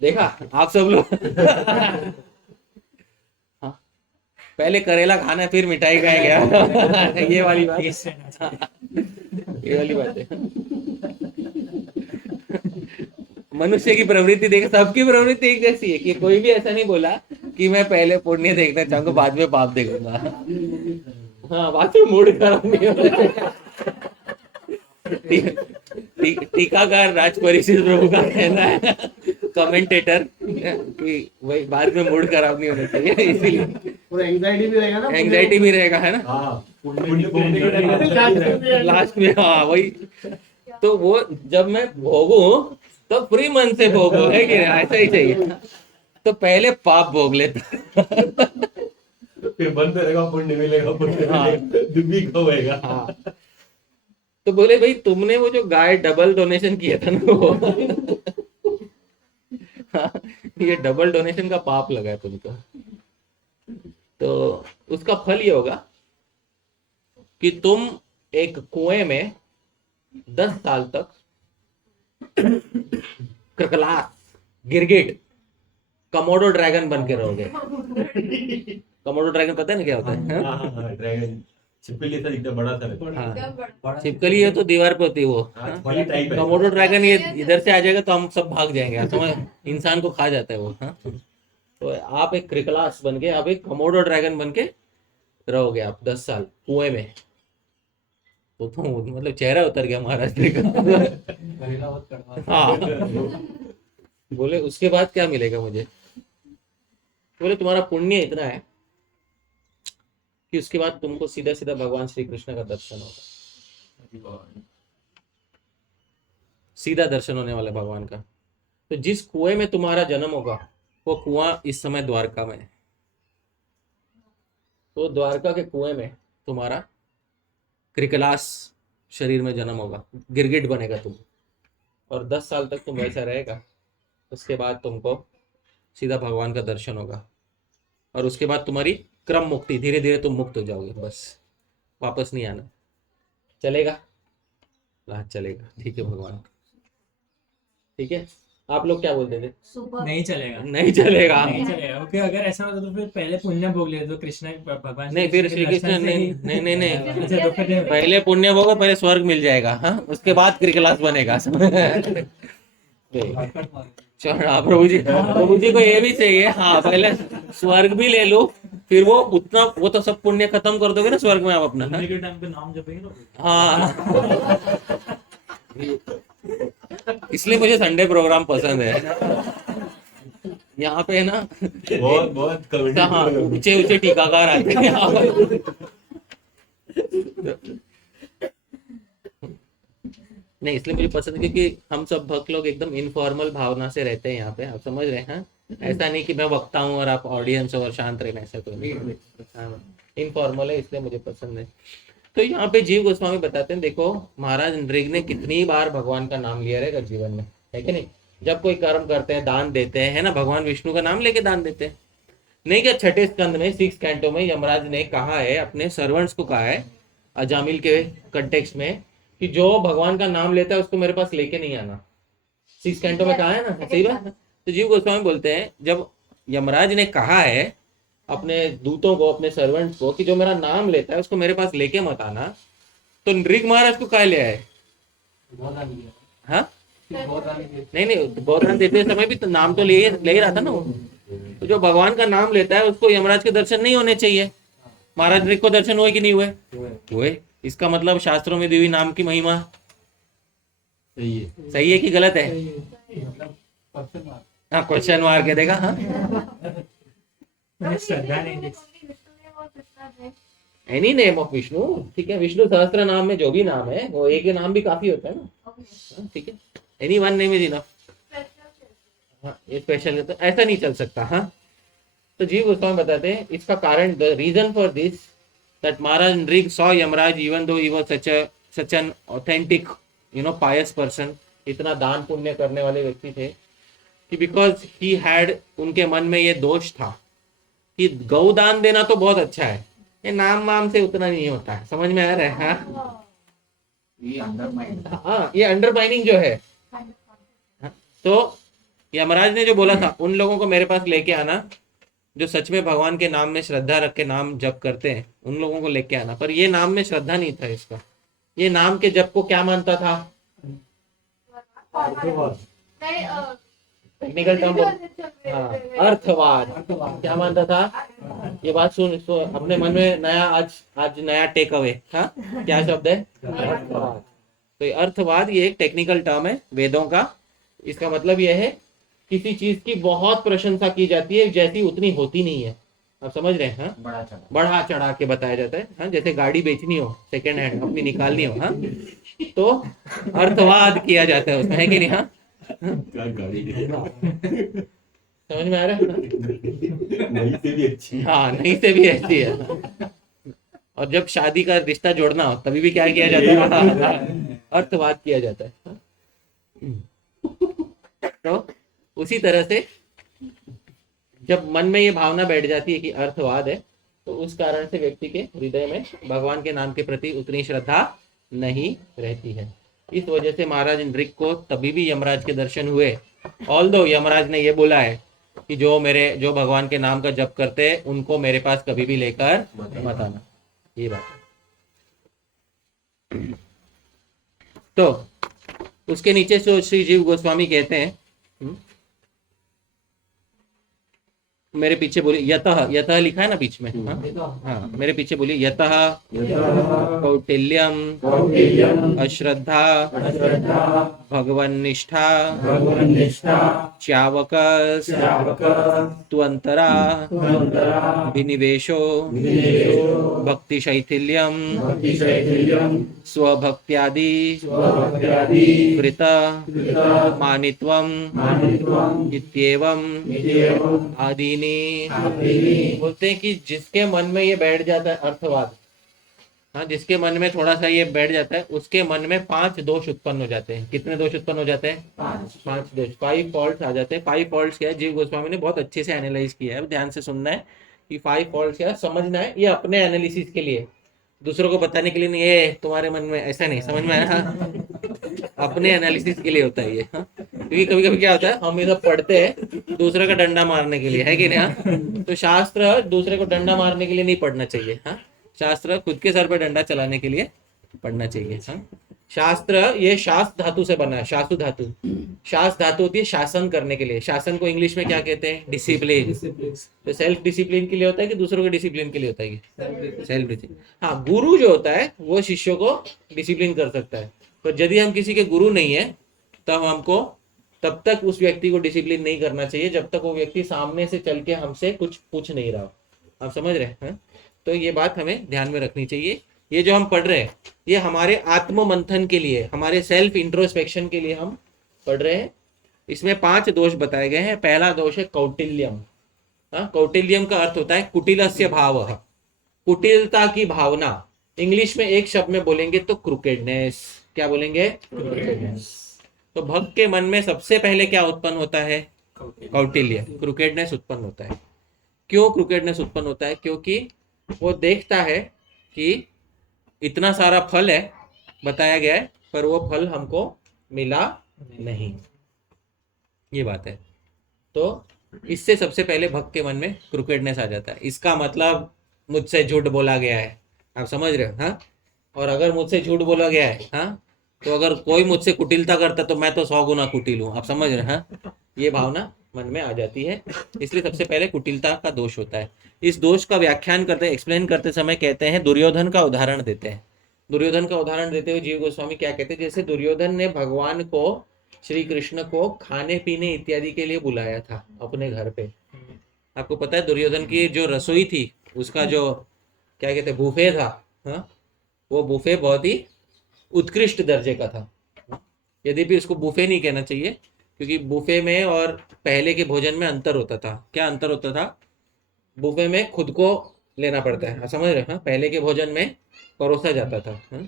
देखा आप सब लोग। हाँ, पहले करेला खाना फिर मिठाई खाएगा। ये वाली बात, ये वाली बात है। मनुष्य की प्रवृत्ति देख, सबकी प्रवृत्ति एक जैसी है कि कोई भी ऐसा नहीं बोला कि मैं पहले पुण्य देखना चाहूंगा बाद में पाप देखूंगा। हाँ, बाद में मूड खराब नहीं होगा। टीकाकार राज परिषद प्रभु का कहना है, कमेंटेटर, कि वही बाद में मूड खराब नहीं होना चाहिए, इसीलिए पूरा एंजाइटी भी रहेगा ना, एंजाइटी भी रहेगा, है ना, लास्ट में, हाँ वही। तो वो जब मैं भोगू तो फ्री मन से भोगो, है कि ऐसा ही चाहिए। तो पहले पाप भोग लेता, फिर बनते रहेगा, पुण्य मिलेगा, पुण्य मिलेगा, होएगा। हाँ, तो बोले भाई तुमने वो जो गाय डबल डोनेशन किया था ना, वो ये डबल डोनेशन का पाप लगा है तुमको। तो उसका फल ये होगा कि तुम एक कुएं में 10 साल तक क्रकलास, गिरगिट, कमोडो ड्रैगन बन के रहोगे। कमोडो ड्रैगन पता है ना क्या होता है? हाँ, ड्रैगन छिपकली सा दिखता, बड़ा सा रहता है। हाँ, छिपकली है तो दीवार पे होती है वो। हाँ, छिपकली टाइप है। कमोडो ड्रैगन ये इधर से आ जाएगा तो हम सब भाग जाएंगे, आप समझ, इंसान को खा जाता है वो। हाँ? तो आप एक क्रिकलास बन के, आप एक कमोडो ड्रैगन बन के रहोगे आप 10 साल कुएं में। तो मतलब चेहरा उतर गया महाराज जी का। हाँ, बोले उसके बाद क्या मिलेगा मुझे? बोले तुम्हारा पुण्य इतना है कि उसके बाद तुमको सीधा सीधा भगवान श्री कृष्ण का दर्शन होगा, सीधा दर्शन होने वाला है भगवान का। तो जिस कुएं में तुम्हारा जन्म होगा वो कुआं इस समय द्वारका में है। तो द्वारका के कुएं में तुम्हारा क्रिकलास शरीर में जन्म होगा, गिरगिट बनेगा तुम, और 10 साल तक तुम वैसा रहेगा। उसके बाद तुमको सीधा भगवान का दर्शन होगा, और उसके बाद तुम्हारी क्रम मुक्ति, धीरे धीरे तुम मुक्त हो जाओगे, बस वापस नहीं आना। चलेगा? हाँ चलेगा, ठीक है भगवान, ठीक है। आप लोग क्या बोलते थे? नहीं चलेगा, नहीं चलेगा। नहीं चलेगा, क्योंकि अगर ऐसा होता तो फिर पहले पुण्य भोग ले तो कृष्ण भगवान नहीं, फिर श्री कृष्ण नहीं नहीं नहीं नहीं, अच्छा, तो फिर पहले पुण्य होगा, पहले स्वर्ग मिल जाएगा, हाँ, उसके बाद क्रिकलास बनेगा। चलो, हाँ, प्रभु जी को ये भी चाहिए, हाँ, पहले स्वर्ग भी ले लो, फिर वो उतना, वो तो सब पुण्य खत्म कर दोगे ना स्वर्ग में आप अपना। हाँ? के टाइम पे नाम जपेंगे ना। हाँ, इसलिए मुझे संडे प्रोग्राम पसंद है। यहाँ पे ना बहुत बहुत कमेंट। हाँ, ऊंचे ऊंचे टीकाकार आते हैं यहाँ पर। नहीं, इसलिए मुझे पसंद है क्योंकि हम सब भक्त लोग एकदम इनफॉर्मल भावना से रहते हैं यहाँ पे, आप समझ रहे हैं? ऐसा नहीं कि मैं वक्ता हूँ और आप ऑडियंस हो और शांत रहना, ऐसा कोई नहीं। इनफॉर्मल है, इसलिए मुझे पसंद है। तो यहाँ पे जीव गोस्वामी बताते हैं, देखो महाराज नृग ने कितनी बार भगवान का नाम लिया रहेगा जीवन में, है कि नहीं? जब कोई कर्म करते हैं, दान देते हैं, है ना, भगवान विष्णु का नाम लेके दान देते हैं। नहीं क्या छठे स्कंद में 6 कैंटो में यमराज ने कहा है, अपने सर्वेंट्स को कहा है अजामिल के कंटेक्स्ट में, कि जो भगवान का नाम लेता है उसको मेरे पास लेके नहीं आना। 6 कैंटो में कहा है ना, सही बात। तो जीव गोस्वामी बोलते हैं, जब यमराज ने कहा है अपने दूतों को, अपने सर्वेंट्स को, कि जो मेरा नाम लेता है उसको मेरे पास लेके मत आना, तो नृग महाराज को कहा ले आए? हाँ, नहीं नहीं, गोदान देते समय भी तो नाम तो ले ही रहा था ना वो। तो जो भगवान का नाम लेता है उसको यमराज के दर्शन नहीं होने चाहिए। महाराज नृग को दर्शन हुए कि नहीं हुए? हुए। इसका मतलब शास्त्रों में दी हुई नाम की महिमा सही है कि गलत है? हाँ, क्वेश्चन मार के देगा। हाँ, श्रद्धा नहीं। एनी नेम ऑफ विष्णु, ठीक है, विष्णु सहस्त्र नाम में जो भी नाम है वो एक ही नाम भी काफी होता है ना, हाँ, ठीक है, any one name is enough. हाँ, ये स्पेशल है तो ऐसा नहीं चल सकता। हाँ, तो जीव गोस्वामी बताते हैं इसका कारण, the reason for this that Maharaj Nrig saw Yamraj even though he was such an authentic pious person, इतना दान पुण्य करने वाले व्यक्ति थे, कि बिकॉज ही हैड, उनके मन में ये दोष था कि गौ दान देना तो बहुत अच्छा है, ये नाम वाम से उतना नहीं होता है। समझ में आ रहा है? हाँ, ये अंडरमाइनिंग जो है। हाँ, तो यमराज ने जो बोला था उन लोगों को मेरे पास लेके आना जो सच में भगवान के नाम में श्रद्धा रख के नाम जप करते हैं, उन लोगों को लेके आना। पर ये नाम में श्रद्धा नहीं था इसका, ये नाम के जप को क्या मानता था? टेक्निकल टर्म, हाँ, अर्थवाद। क्या मानता था? ये बात सुन, इसको अपने मन में नया, आज नया टेक अवे। हाँ, क्या शब्द है? अर्थवाद। तो ये अर्थवाद, ये एक टेक्निकल टर्म है वेदों का। इसका मतलब यह है किसी चीज की बहुत प्रशंसा की जाती है जैसी उतनी होती नहीं है। आप समझ रहे हैं? हाँ, बढ़ा चढ़ा के बताया जाता है। हाँ, जैसे गाड़ी बेचनी हो, सेकेंड हैंड अपनी निकालनी हो, हाँ, तो अर्थवाद किया जाता है उसमें, है कि नहीं? हाँ, क्या गाड़ी समझ में आ रहा है? नहीं से भी अच्छी। हाँ, नहीं से भी अच्छी है। और जब शादी का रिश्ता जोड़ना हो तभी भी क्या किया जाता है? अर्थवाद किया जाता है। तो उसी तरह से जब मन में ये भावना बैठ जाती है कि अर्थवाद है, तो उस कारण से व्यक्ति के हृदय में भगवान के नाम के प्रति उतनी श्रद्धा नहीं रहती है। इस वजह से महाराज नृक को तभी भी यमराज के दर्शन हुए, ऑल्दो यमराज ने ये बोला है कि जो भगवान के नाम का जप करते हैं उनको मेरे पास कभी भी लेकर मत आना। ये बात है। तो उसके नीचे जो श्री जीव गोस्वामी कहते हैं, मेरे पीछे बोलिए यतः, यतः लिखा है ना बीच में, हाँ मेरे पीछे बोलिए यतः कौटिल्यम अश्रद्धा भगवन्निष्ठा च्यावक त्वंतरा विनिवेशो भक्ति शैथिल्यम स्वभक्त्यादि कृत मानित्वम इत्येवं आदि बोलते हैं कि जिसके मन में ये बैठ जाता है अर्थवाद, हाँ जिसके मन में थोड़ा सा ये बैठ जाता है, उसके मन में 5 दोष उत्पन्न हो जाते हैं। कितने दोष उत्पन्न हो जाते हैं? 5 दोष, 5 फॉल्ट आ जाते हैं। 5 फॉल्ट क्या है, जीव गोस्वामी ने बहुत अच्छे से एनालाइज किया है, ध्यान से सुनना है कि 5 फॉल्ट क्या समझना है। ये अपने एनालिसिस के लिए, दूसरों को बताने के लिए नहीं, ये तुम्हारे मन में ऐसा नहीं, समझ में आया? अपने एनालिसिस के लिए होता है ये, हाँ? क्योंकि कभी कभी क्या होता है, हम ये सब पढ़ते हैं दूसरे का डंडा मारने के लिए, है कि नहीं? हाँ? तो शास्त्र दूसरे को डंडा मारने के लिए नहीं पढ़ना चाहिए, हाँ? शास्त्र खुद के सर पे डंडा चलाने के लिए पढ़ना चाहिए, हाँ? शास्त्र ये शास्त्र धातु से बना है, शास्तु धातु। शास्त्र धातु होती है शासन करने के लिए। शासन को इंग्लिश में क्या कहते हैं? डिसिप्लिन। तो सेल्फ डिसिप्लिन के लिए होता है कि दूसरों के डिसिप्लिन के लिए होता है? Self discipline. हाँ, गुरु जो होता है वो शिष्यों को डिसिप्लिन कर सकता है। तो यदि हम किसी के गुरु नहीं है तब हमको तब तक उस व्यक्ति को डिसिप्लिन नहीं करना चाहिए जब तक वो व्यक्ति सामने से चल के हमसे कुछ पूछ नहीं रहा। आप समझ रहे हैं? तो ये बात हमें ध्यान में रखनी चाहिए। ये जो हम पढ़ रहे हैं ये हमारे आत्म मंथन के लिए, हमारे सेल्फ इंट्रोस्पेक्शन के लिए हम पढ़ रहे हैं। इसमें 5 दोष बताए गए हैं। पहला दोष है कौटिल्यम। कौटिल्यम का अर्थ होता है कुटिलस्य भाव, कुटिलता की भावना। इंग्लिश में एक शब्द में बोलेंगे तो क्रुकेडनेस। क्या बोलेंगे? क्रुकेडनेस। तो भक्त के मन में सबसे पहले क्या उत्पन्न होता है? कौटिल्य, क्रुकेडनेस उत्पन्न होता है। क्यों क्रुकेडनेस उत्पन्न होता है? क्योंकि वो देखता है कि इतना सारा फल है बताया गया है पर वो फल हमको मिला नहीं, ये बात है। तो इससे सबसे पहले भक्त के मन में क्रुकेडनेस आ जाता है। इसका मतलब मुझसे झूठ बोला गया है। आप समझ रहे हो? हाँ, और अगर मुझसे झूठ बोला गया है, हाँ, तो अगर कोई मुझसे कुटिलता करता तो मैं तो 100 गुना कुटिल हूँ। आप समझ रहे हैं? हाँ, ये भावना मन में आ जाती है। इसलिए सबसे पहले कुटिलता का दोष होता है। इस दोष का व्याख्यान करते, एक्सप्लेन करते समय कहते हैं, दुर्योधन का उदाहरण देते हैं। दुर्योधन का उदाहरण देते हुए जीव गोस्वामी क्या कहते हैं? जैसे दुर्योधन ने भगवान को, श्री कृष्ण को खाने पीने इत्यादि के लिए बुलाया था अपने घर पे। आपको पता है दुर्योधन की जो रसोई थी उसका जो क्या कहते हैं बुफे था, हाँ, वो बुफे बहुत ही उत्कृष्ट दर्जे का था। यद्यपि उसको बुफे नहीं कहना चाहिए क्योंकि बुफे में और पहले के भोजन में अंतर होता था। क्या अंतर होता था? बुफे में खुद को लेना पड़ता है, समझ रहे हैं? पहले के भोजन में परोसा जाता था, हाँ?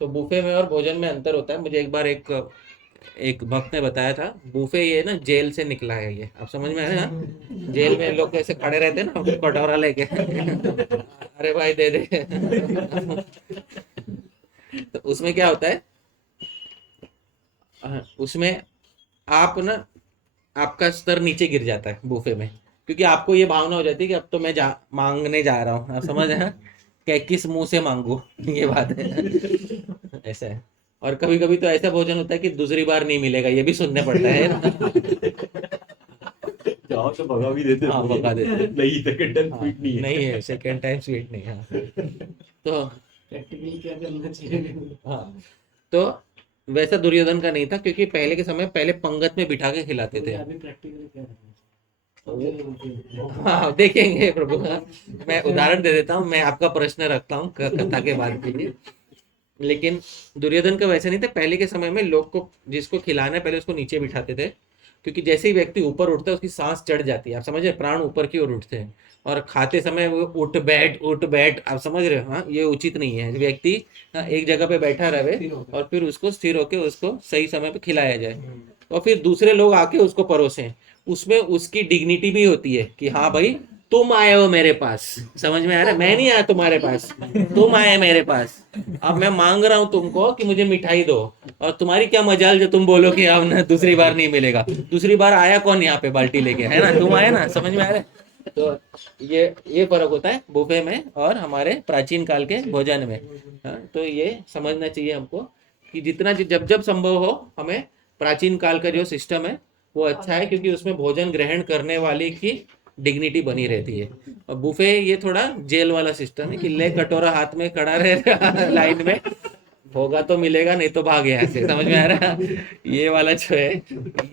तो बुफे में और भोजन में अंतर होता है। मुझे एक बार एक भक्त ने बताया था, बुफे ये ना जेल से निकला है ये। आप समझ में आया? जेल में लोग ऐसे खड़े रहते हैं ना कटोरा लेके अरे भाई दे दे तो उसमें क्या होता है, उसमें आप ना आपका स्तर नीचे गिर जाता है बुफे में, क्योंकि आपको ये भावना हो जाती है कि अब तो मैं मांगने जा रहा हूँ। आप समझ रहे हैं? क्या किस मुंह से मांगू, ये बात है। ऐसा है। और कभी कभी तो ऐसा भोजन होता है कि दूसरी बार नहीं मिलेगा, ये भी सुनने पड़ता है ना। जाओ तो भगा भी देते हैं। हाँ, भगा देते हैं। नहीं, सेकंड टाइम स्वीट नहीं है। नहीं है, सेकंड टाइम स्वीट नहीं है। तो प्रैक्टिकली क्या करना चाहिए? हाँ, तो वैसा दुर्योधन का नहीं था क्योंकि पहले के समय पहले पंगत में बिठा के खिलाते थे। अभी प्रैक्टिकली क्या करना? हाँ, देखेंगे प्रभु। मैं उदाहरण दे देता हूँ, मैं आपका प्रश्न रखता हूँ कथा के बाद के लिए। लेकिन दुर्योधन का वैसे नहीं था। पहले के समय में लोग को जिसको खिलाना है पहले उसको नीचे बिठाते थे, क्योंकि जैसे ही व्यक्ति ऊपर उठता है उसकी सांस चढ़ जाती है। आप समझ रहे? प्राण ऊपर की ओर उठते हैं और खाते समय वो उठ बैठ। आप समझ रहे हो? हाँ, ये उचित नहीं है। व्यक्ति एक जगह पे बैठा रहे और फिर उसको स्थिर होकर उसको सही समय पे खिलाया जाए और फिर दूसरे लोग आके उसको परोसें। उसमें उसकी डिग्निटी भी होती है कि हाँ भाई तुम आए हो मेरे पास, समझ में आ रहा है, मैं नहीं आया तुम्हारे पास, तुम आए मेरे पास। अब मैं मांग रहा हूँ तुमको कि मुझे मिठाई दो, और तुम्हारी क्या मजाल जो तुम बोलो कि अब ना दूसरी बार नहीं मिलेगा। दूसरी बार आया कौन यहाँ पे बाल्टी लेके, है ना, तुम आए ना, समझ में आ रहा है। तो ये फर्क होता है बुफे में और हमारे प्राचीन काल के भोजन में। हाँ, तो ये समझना चाहिए हमको कि जितना जब जब संभव हो हमें प्राचीन काल का जो सिस्टम है वो अच्छा है, क्योंकि उसमें भोजन ग्रहण करने वाले की डिग्निटी बनी रहती है। और बुफे ये थोड़ा जेल वाला सिस्टम है कि ले कटोरा हाथ में खड़ा रहे लाइन में, होगा तो मिलेगा, नहीं तो भाग यहाँ से, समझ में आ रहा है। ये वाला जो है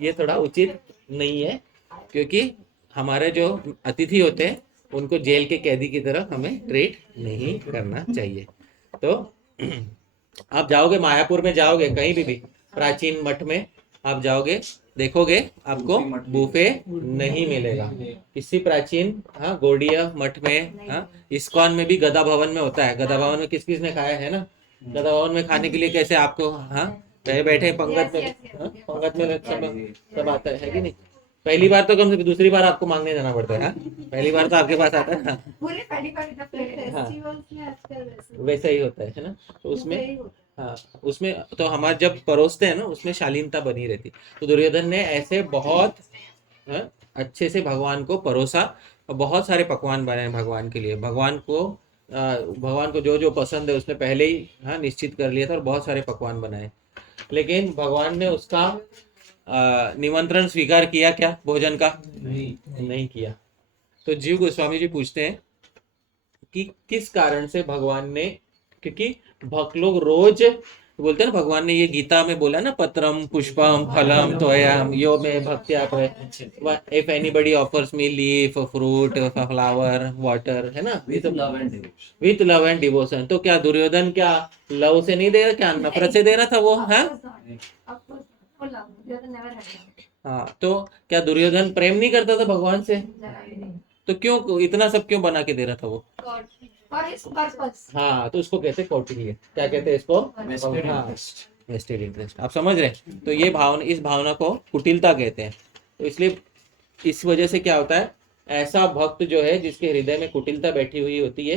ये थोड़ा उचित नहीं है, क्योंकि हमारे जो अतिथि होते हैं उनको जेल के कैदी की तरह हमें ट्रीट नहीं करना चाहिए। तो आप जाओगे मायापुर में, जाओगे कहीं भी प्राचीन मठ में आप जाओगे, देखोगे आपको बुफे नहीं मिलेगा किसी प्राचीन, हाँ, गौड़ीय मठ में, हाँ, इस्कॉन में भी गदा भवन में होता है। गदा भवन में किस किस ने खाया है ना, गदा भवन में खाने के लिए कैसे आपको, हाँ, बैठे बैठे पंगत में, हाँ, पंगत में सब आता है कि नहीं। पहली बार तो कम से दूसरी बार आपको मांगने जाना पड़ता है, हाँ? पहली बार तो आपके पास आता है, हाँ, पूरे पहली बार हाँ, फेस्टिवल्स में आजकल वैसा ही होता है ना। तो उसमें, हाँ, उसमें तो हमारे जब परोसते हैं ना उसमें शालीनता बनी रहती। तो दुर्योधन ने ऐसे बहुत, हाँ, अच्छे से भगवान को परोसा और बहुत सारे पकवान बनाए भगवान के लिए। भगवान को जो जो पसंद है उसने पहले ही, हाँ, निश्चित कर लिया था और बहुत सारे पकवान बनाए। लेकिन भगवान ने उसका निमंत्रण स्वीकार किया क्या भोजन का? नहीं किया। तो जीव गोस्वामी जी पूछते हैं कि किस कारण से भगवान ने, क्योंकि भक्त लोग रोज बोलते हैं ना, भगवान ने ये गीता में बोला ना, पत्रम पुष्पम फलम तोयम यो में भक्त्या if anybody offers me leaf fruit flower water, है ना, विथ लव एंड डिवोशन। तो क्या दुर्योधन क्या लव से नहीं दे रहा, क्या नफरत से दे रहा था वो, है? हाँ, तो क्या दुर्योधन प्रेम नहीं करता था भगवान से? तो क्यों इतना सब क्यों बना के दे रहा था वो? हाँ, तो उसको कहते कौटिल्य, क्या कहते हैं इसको? Vested interest. आप समझ रहे हैं? तो ये भावना, इस भावना को कुटिलता कहते हैं। तो इसलिए इस वजह से क्या होता है, ऐसा भक्त जो है जिसके हृदय में कुटिलता बैठी हुई होती है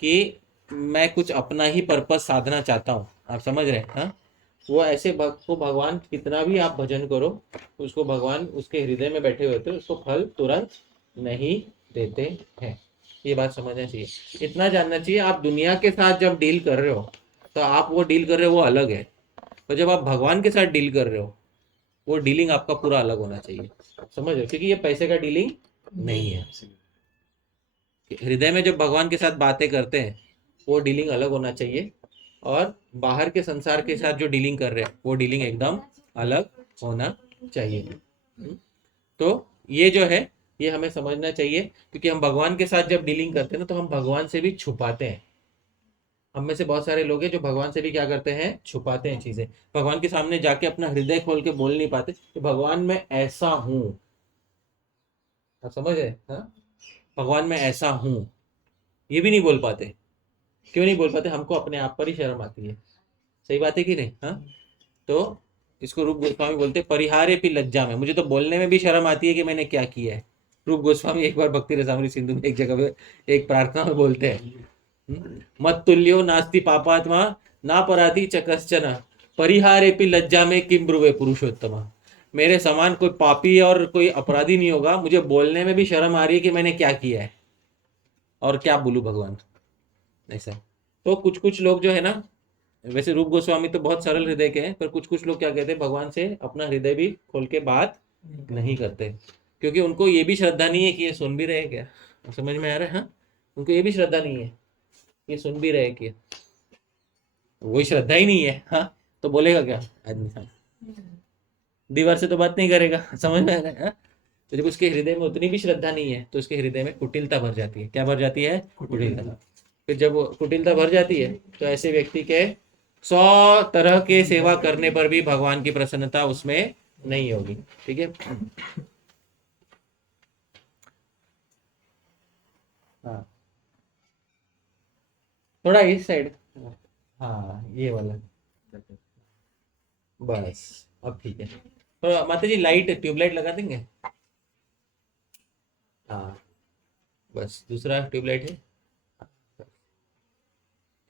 कि मैं कुछ अपना ही पर्पस साधना चाहता हूँ, आप समझ रहे हैं, हाँ? वो ऐसे भक्त को भगवान कितना भी आप भजन करो, उसको भगवान उसके हृदय में बैठे हुए होते हैं, उसको फल तुरंत नहीं देते हैं। ये बात समझना चाहिए, इतना जानना चाहिए। आप दुनिया के साथ जब डील कर रहे हो तो आप वो डील कर रहे हो वो अलग है, और जब आप भगवान के साथ डील कर रहे हो वो डीलिंग आपका पूरा अलग होना चाहिए, समझ रहे हो? क्योंकि ये पैसे का डीलिंग नहीं है। हृदय में जब भगवान के साथ बातें करते हैं वो डीलिंग अलग होना चाहिए, और बाहर के संसार के साथ जो डीलिंग कर रहे हैं वो डीलिंग एकदम अलग होना चाहिए। तो ये जो है ये हमें समझना चाहिए, क्योंकि हम भगवान के साथ जब डीलिंग करते हैं ना तो हम भगवान से भी छुपाते हैं। हम में से बहुत सारे लोग हैं जो भगवान से भी क्या करते हैं, छुपाते हैं चीजें। भगवान के सामने जाके अपना हृदय खोल के बोल नहीं पाते कि भगवान मैं ऐसा हूं, आप समझ रहे, हाँ, भगवान मैं ऐसा हूं, ये भी नहीं बोल पाते। क्यों नहीं बोल पाते? हमको अपने आप पर ही शर्म आती है। सही बात है कि नहीं, हाँ? तो इसको रूप गोस्वामी बोलते परिहारे पी लज्जा में, मुझे तो बोलने में भी शर्म आती है कि मैंने क्या किया है। रूप गोस्वामी एक बार भक्ति रसामृत सिंधु में एक जगह पे एक प्रार्थना में बोलते हैं, मत तुल्यो नास्ति पापात्मा ना पराधी च कश्चन परिहारे पी लज्जा में किम ब्रुवे पुरुषोत्तम। मेरे समान कोई पापी और कोई अपराधी नहीं होगा, मुझे बोलने में भी शर्म आ रही है कि मैंने क्या किया है और क्या बोलूं भगवान, ऐसा। तो कुछ कुछ लोग जो है ना, वैसे रूप गोस्वामी तो बहुत सरल हृदय के हैं, पर कुछ कुछ लोग क्या कहते हैं, भगवान से अपना हृदय भी खोल के बात नहीं करते, क्योंकि उनको ये भी श्रद्धा नहीं है कि ये सुन भी रहे क्या। समझ में आ रहा है, हाँ? उनको ये भी श्रद्धा नहीं है ये सुन भी रहे क्या, वही श्रद्धा ही नहीं है, हाँ? तो बोलेगा क्या आदमी, दीवार से तो बात नहीं करेगा, समझ में आ रहा है, हाँ? तो जब उसके हृदय में उतनी भी श्रद्धा नहीं है तो उसके हृदय में कुटिलता भर जाती है। क्या भर जाती है? कुटिलता। फिर जब कुटिलता भर जाती है तो ऐसे व्यक्ति के 100 तरह के सेवा करने पर भी भगवान की प्रसन्नता उसमें नहीं होगी। ठीक है, हाँ, थोड़ा इस साइड, हाँ, ये वाला, बस अब ठीक है। तो माता जी लाइट ट्यूबलाइट लगा देंगे। हाँ बस दूसरा ट्यूबलाइट है,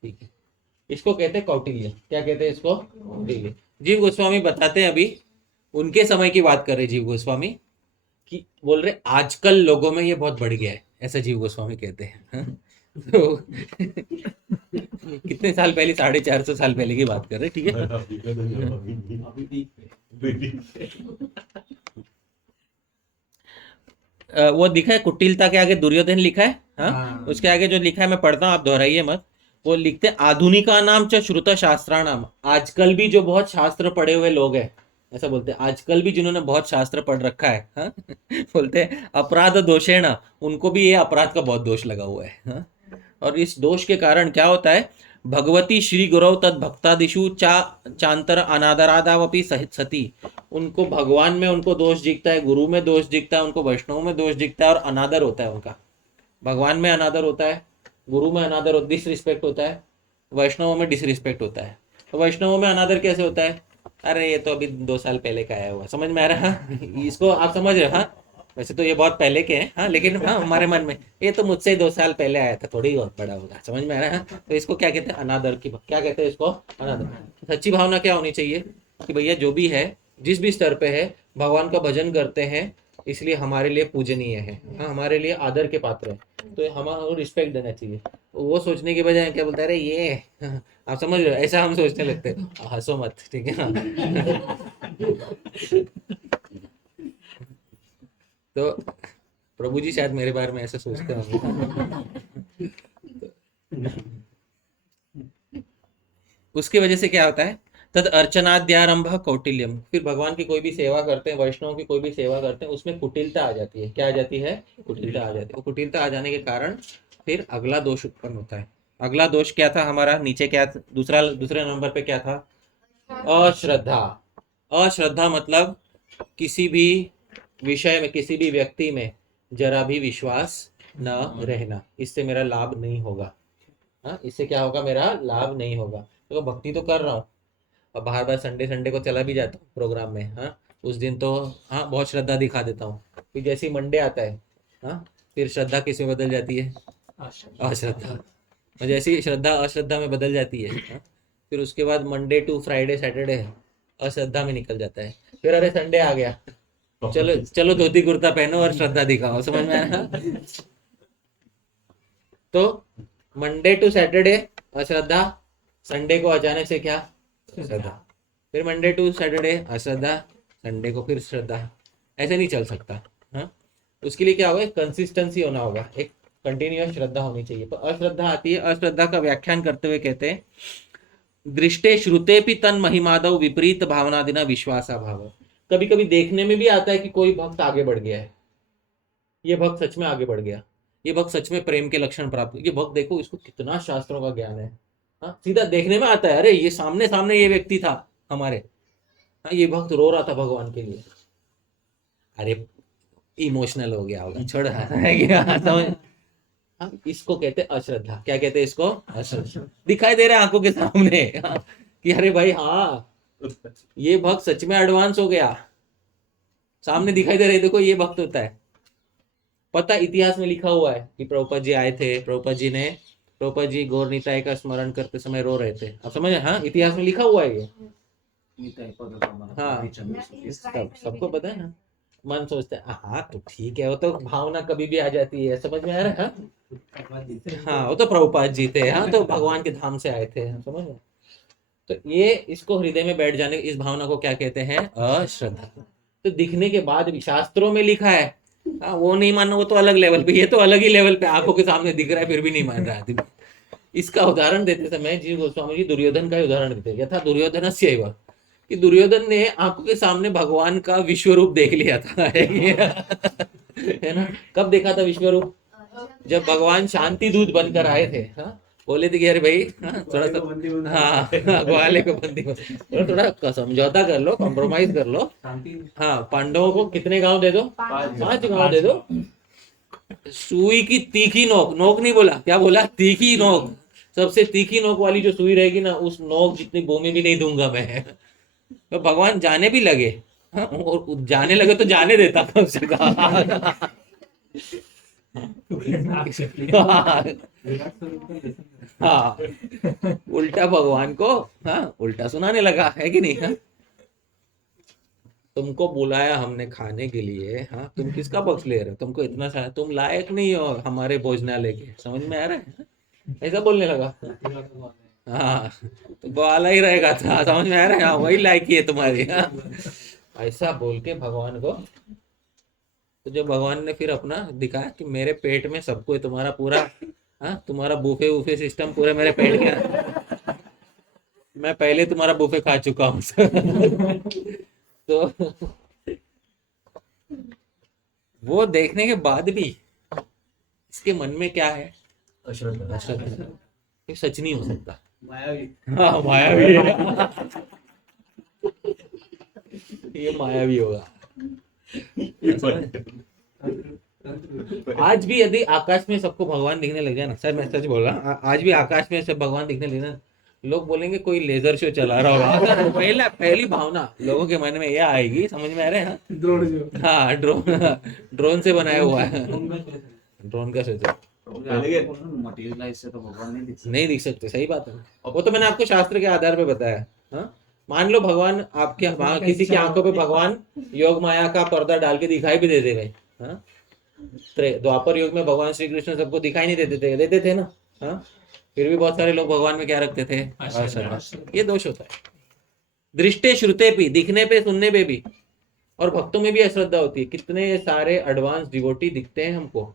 ठीक है। इसको कहते हैं कौटिल्य। क्या कहते हैं इसको? कौटिल्य। जीव गोस्वामी बताते हैं, अभी उनके समय की बात कर रहे जीव गोस्वामी, कि बोल रहे आजकल लोगों में ये बहुत बढ़ गया है, ऐसा जीव गोस्वामी कहते हैं। हाँ? तो कितने साल पहले, 450 साल पहले की बात कर रहे हैं, ठीक है। वो दिखा है कुटिलता के आगे दुर्योधन लिखा है, हाँ? हाँ। उसके आगे जो लिखा है मैं पढ़ता हूँ, आप दोहराइए मत। वो लिखते हैं आधुनिका नाम च श्रुत शास्त्राणाम, आजकल भी जो बहुत शास्त्र पढ़े हुए लोग हैं, ऐसा बोलते हैं, आजकल भी जिन्होंने बहुत शास्त्र पढ़ रखा है, हाँ? बोलते हैं अपराध दोषेण, उनको भी ये अपराध का बहुत दोष लगा हुआ है, हाँ? और इस दोष के कारण क्या होता है, भगवती श्री गुरौ तद भक्तादिशु चांतर अनादरादावपि सती, उनको भगवान में उनको दोष दिखता है, गुरु में दोष दिखता है, उनको वैष्णव में दोष दिखता है, और अनादर होता है उनका। भगवान में अनादर होता है, गुरु में अनादर डिसरिस्पेक्ट होता है, वैष्णवों में डिसरिस्पेक्ट होता है। तो वैष्णवों में अनादर कैसे होता है? अरे ये तो अभी 2 साल पहले का आया हुआ, समझ में आ रहा है? इसको आप समझ रहे हो? हाँ वैसे तो ये बहुत पहले के हैं, हाँ, लेकिन हाँ हमारे मन में ये तो मुझसे 2 साल पहले आया था, थोड़ी बहुत बड़ा होगा, समझ में आ रहा है? तो इसको क्या कहते हैं? अनादर की, क्या कहते हैं इसको? अनादर। सच्ची भावना क्या होनी चाहिए कि भैया जो भी है, जिस भी स्तर पे है, भगवान का भजन करते हैं, इसलिए हमारे लिए पूजनीय है, हाँ, हमारे लिए आदर के पात्र है, तो हमारा रिस्पेक्ट देना चाहिए। वो सोचने के बजाय क्या बोलता है, अरे ये, हाँ, आप समझ रहे हो, ऐसा हम सोचने लगते हैं। हंसो मत, ठीक है ना? तो प्रभु जी शायद मेरे बारे में ऐसा सोचते होंगे। उसकी वजह से क्या होता है, तद अर्चनाद्यारंभ कौटिल्यम, फिर भगवान की कोई भी सेवा करते हैं, वैष्णव की कोई भी सेवा करते हैं, उसमें कुटिलता आ जाती है। क्या आ जाती है? कुटिलता आ जाती है। कुटिलता आ जाने के कारण फिर अगला दोष उत्पन्न होता है। अगला दोष क्या था हमारा? नीचे क्या दूसरे नंबर पे क्या था? अश्रद्धा। अश्रद्धा मतलब किसी भी विषय में, किसी भी व्यक्ति में जरा भी विश्वास न रहना, इससे मेरा लाभ नहीं होगा, हाँ, इससे क्या होगा? मेरा लाभ नहीं होगा। तो भक्ति तो कर रहा हूँ, और बार बार संडे को चला भी जाता हूँ प्रोग्राम में, हाँ, उस दिन तो हाँ बहुत श्रद्धा दिखा देता हूँ, फिर जैसे ही मंडे आता है, हाँ, फिर श्रद्धा किस में बदल जाती है? अश्रद्धा। और जैसे ही श्रद्धा अश्रद्धा में बदल जाती है, हाँ, फिर उसके बाद मंडे टू फ्राइडे सैटरडे अश्रद्धा में निकल जाता है। फिर अरे संडे आ गया, चलो चलो धोती कुर्ता पहनो और श्रद्धा दिखाओ, समझ में आया? तो मंडे टू सैटरडे अश्रद्धा, संडे को अचानक से क्या? श्रद्धा। फिर मंडे टू सैटरडे अश्रद्धा, संडे को फिर श्रद्धा। ऐसे नहीं चल सकता, हाँ। उसके लिए क्या होगा? कंसिस्टेंसी होना होगा, एक कंटिन्यूअस श्रद्धा होनी चाहिए। तो अश्रद्धा आती है, अश्रद्धा का व्याख्यान करते हुए कहते हैं, दृष्टे श्रुते भी तन महिमादव विपरीत भावनादिना विश्वासा भाव। कभी कभी देखने में भी आता है कि कोई भक्त आगे बढ़ गया है, ये भक्त सच में आगे बढ़ गया, ये भक्त सच में प्रेम के लक्षण प्राप्त, ये भक्त देखो इसको कितना शास्त्रों का ज्ञान है, हाँ, सीधा देखने में आता है, अरे ये सामने सामने ये व्यक्ति था हमारे, हाँ, ये भक्त रो रहा था भगवान के लिए, अरे इमोशनल हो गया होगा, छोड़, समझ? हाँ, इसको कहते हैं अश्रद्धा। क्या कहते हैं इसको? अश्रद्धा। दिखाई दे रहा है आंखों के सामने, हाँ, कि अरे भाई हाँ ये भक्त सच में एडवांस हो गया, सामने दिखाई दे रहे, देखो ये भक्त होता है। पता इतिहास में लिखा हुआ है कि प्रभुपाद जी आए थे, प्रभुपाद जी गौर निताई का स्मरण करते समय रो रहे थे, आप समझ? हाँ, इतिहास में लिखा हुआ है ये, हाँ, सबको पता है ना। मन सोचता है हाँ तो ठीक है, वो तो भावना कभी भी आ जाती है, समझ में आ रहा है? हाँ, वो तो प्रभुपाद जी थे, हाँ, तो भगवान के धाम से आए थे, समझ में? तो ये इसको हृदय में बैठ जाने, इस भावना को क्या कहते हैं? अश्रद्धा। तो दिखने के बाद भी शास्त्रों में लिखा है, हाँ, वो नहीं मानना, वो तो अलग लेवल पे, ये तो अलग ही लेवल पे आंखों के सामने दिख रहा है फिर भी नहीं मान रहा है। इसका उदाहरण देते समय जीव गोस्वामी जी दुर्योधन का उदाहरण देते हैं, यथा दुर्योधन कि दुर्योधन ने आंखों के सामने भगवान का विश्व रूप देख लिया था। है ना? कब देखा था विश्व रूप? जब भगवान शांति दूत बनकर आए थे, हाँ, बोले थे कि अरे भाई, हाँ, थोड़ा सा, हाँ, ग्वाले को बंदी, थोड़ा समझौता कर लो, कॉम्प्रोमाइज कर लो, हाँ, पांडवों को कितने गांव दे दो? 5 गांव दे दो। सुई की तीखी नोक, नोक नहीं बोला, क्या बोला? तीखी नोक, सबसे तीखी नोक वाली जो सुई रहेगी ना, उस नोक जितनी भूमि भी नहीं दूंगा मैं। तो भगवान जाने भी लगे, हाँ, और जाने लगे तो जाने देता था उससे, हाँ, उल्टा भगवान को, हाँ, उल्टा सुनाने लगा, है कि नहीं? हाँ? तुमको बुलाया हमने खाने के लिए, हाँ, तुम किसका पक्ष ले रहे हो? तुमको इतना सारा, तुम लायक नहीं हो हमारे भोजनालय के, समझ में आ रहा है? ऐसा बोलने लगा। हाँ, तो ग्वाला ही रहेगा था, समझ में आ रहा है? हाँ, वही लायकी है तुम्हारी। हाँ, ऐसा बोल के भगवान को, तो जब भगवान ने फिर अपना दिखाया कि मेरे पेट में सबको तुम्हारा पूरा, हाँ, तुम्हारा बूफे वूफे सिस्टम पूरे मेरे पेट के, मैं पहले तुम्हारा बूफे खा चुका हूँ। तो वो देखने के बाद भी इसके मन में क्या है? अश्रद्धा। अश्रद्धा। ये सच नहीं हो सकता। मायावी। हाँ, मायावी है। ये मायावी होगा। आज भी यदि आकाश में सबको भगवान दिखने लग जाए ना, सर मैं सच बोल रहा हूँ, आज भी आकाश में सब भगवान दिखने लगे ना, लोग बोलेंगे कोई लेजर शो चला रहा होगा। पहली भावना लोगों के मन में यह आएगी, समझ में आ रहा है? ड्रोन जो हाँ, ड्रोन से बनाया हुआ है। ड्रोन का सोचो, मटेरियलाइज से तो भगवान नहीं दिख नहीं दिख सकते, सही बात है। और वो तो मैंने आपको शास्त्र के आधार पे बताया। हाँ, मान लो भगवान आपके वहां किसी की आंखों पे भगवान योग माया का पर्दा डाल के दिखाई भी दे दे गए। हाँ, द्वापर युग में भगवान श्री कृष्ण सबको दिखाई नहीं देते थे ना। हाँ, फिर भी बहुत सारे लोग भगवान में क्या रखते थे? अश्रद्धा। ये दोष होता है। दृष्टे श्रुते भी, दिखने पे सुनने पे भी, और भक्तों में भी अश्रद्धा होती है। कितने सारे एडवांस डिवोटी दिखते हैं हमको,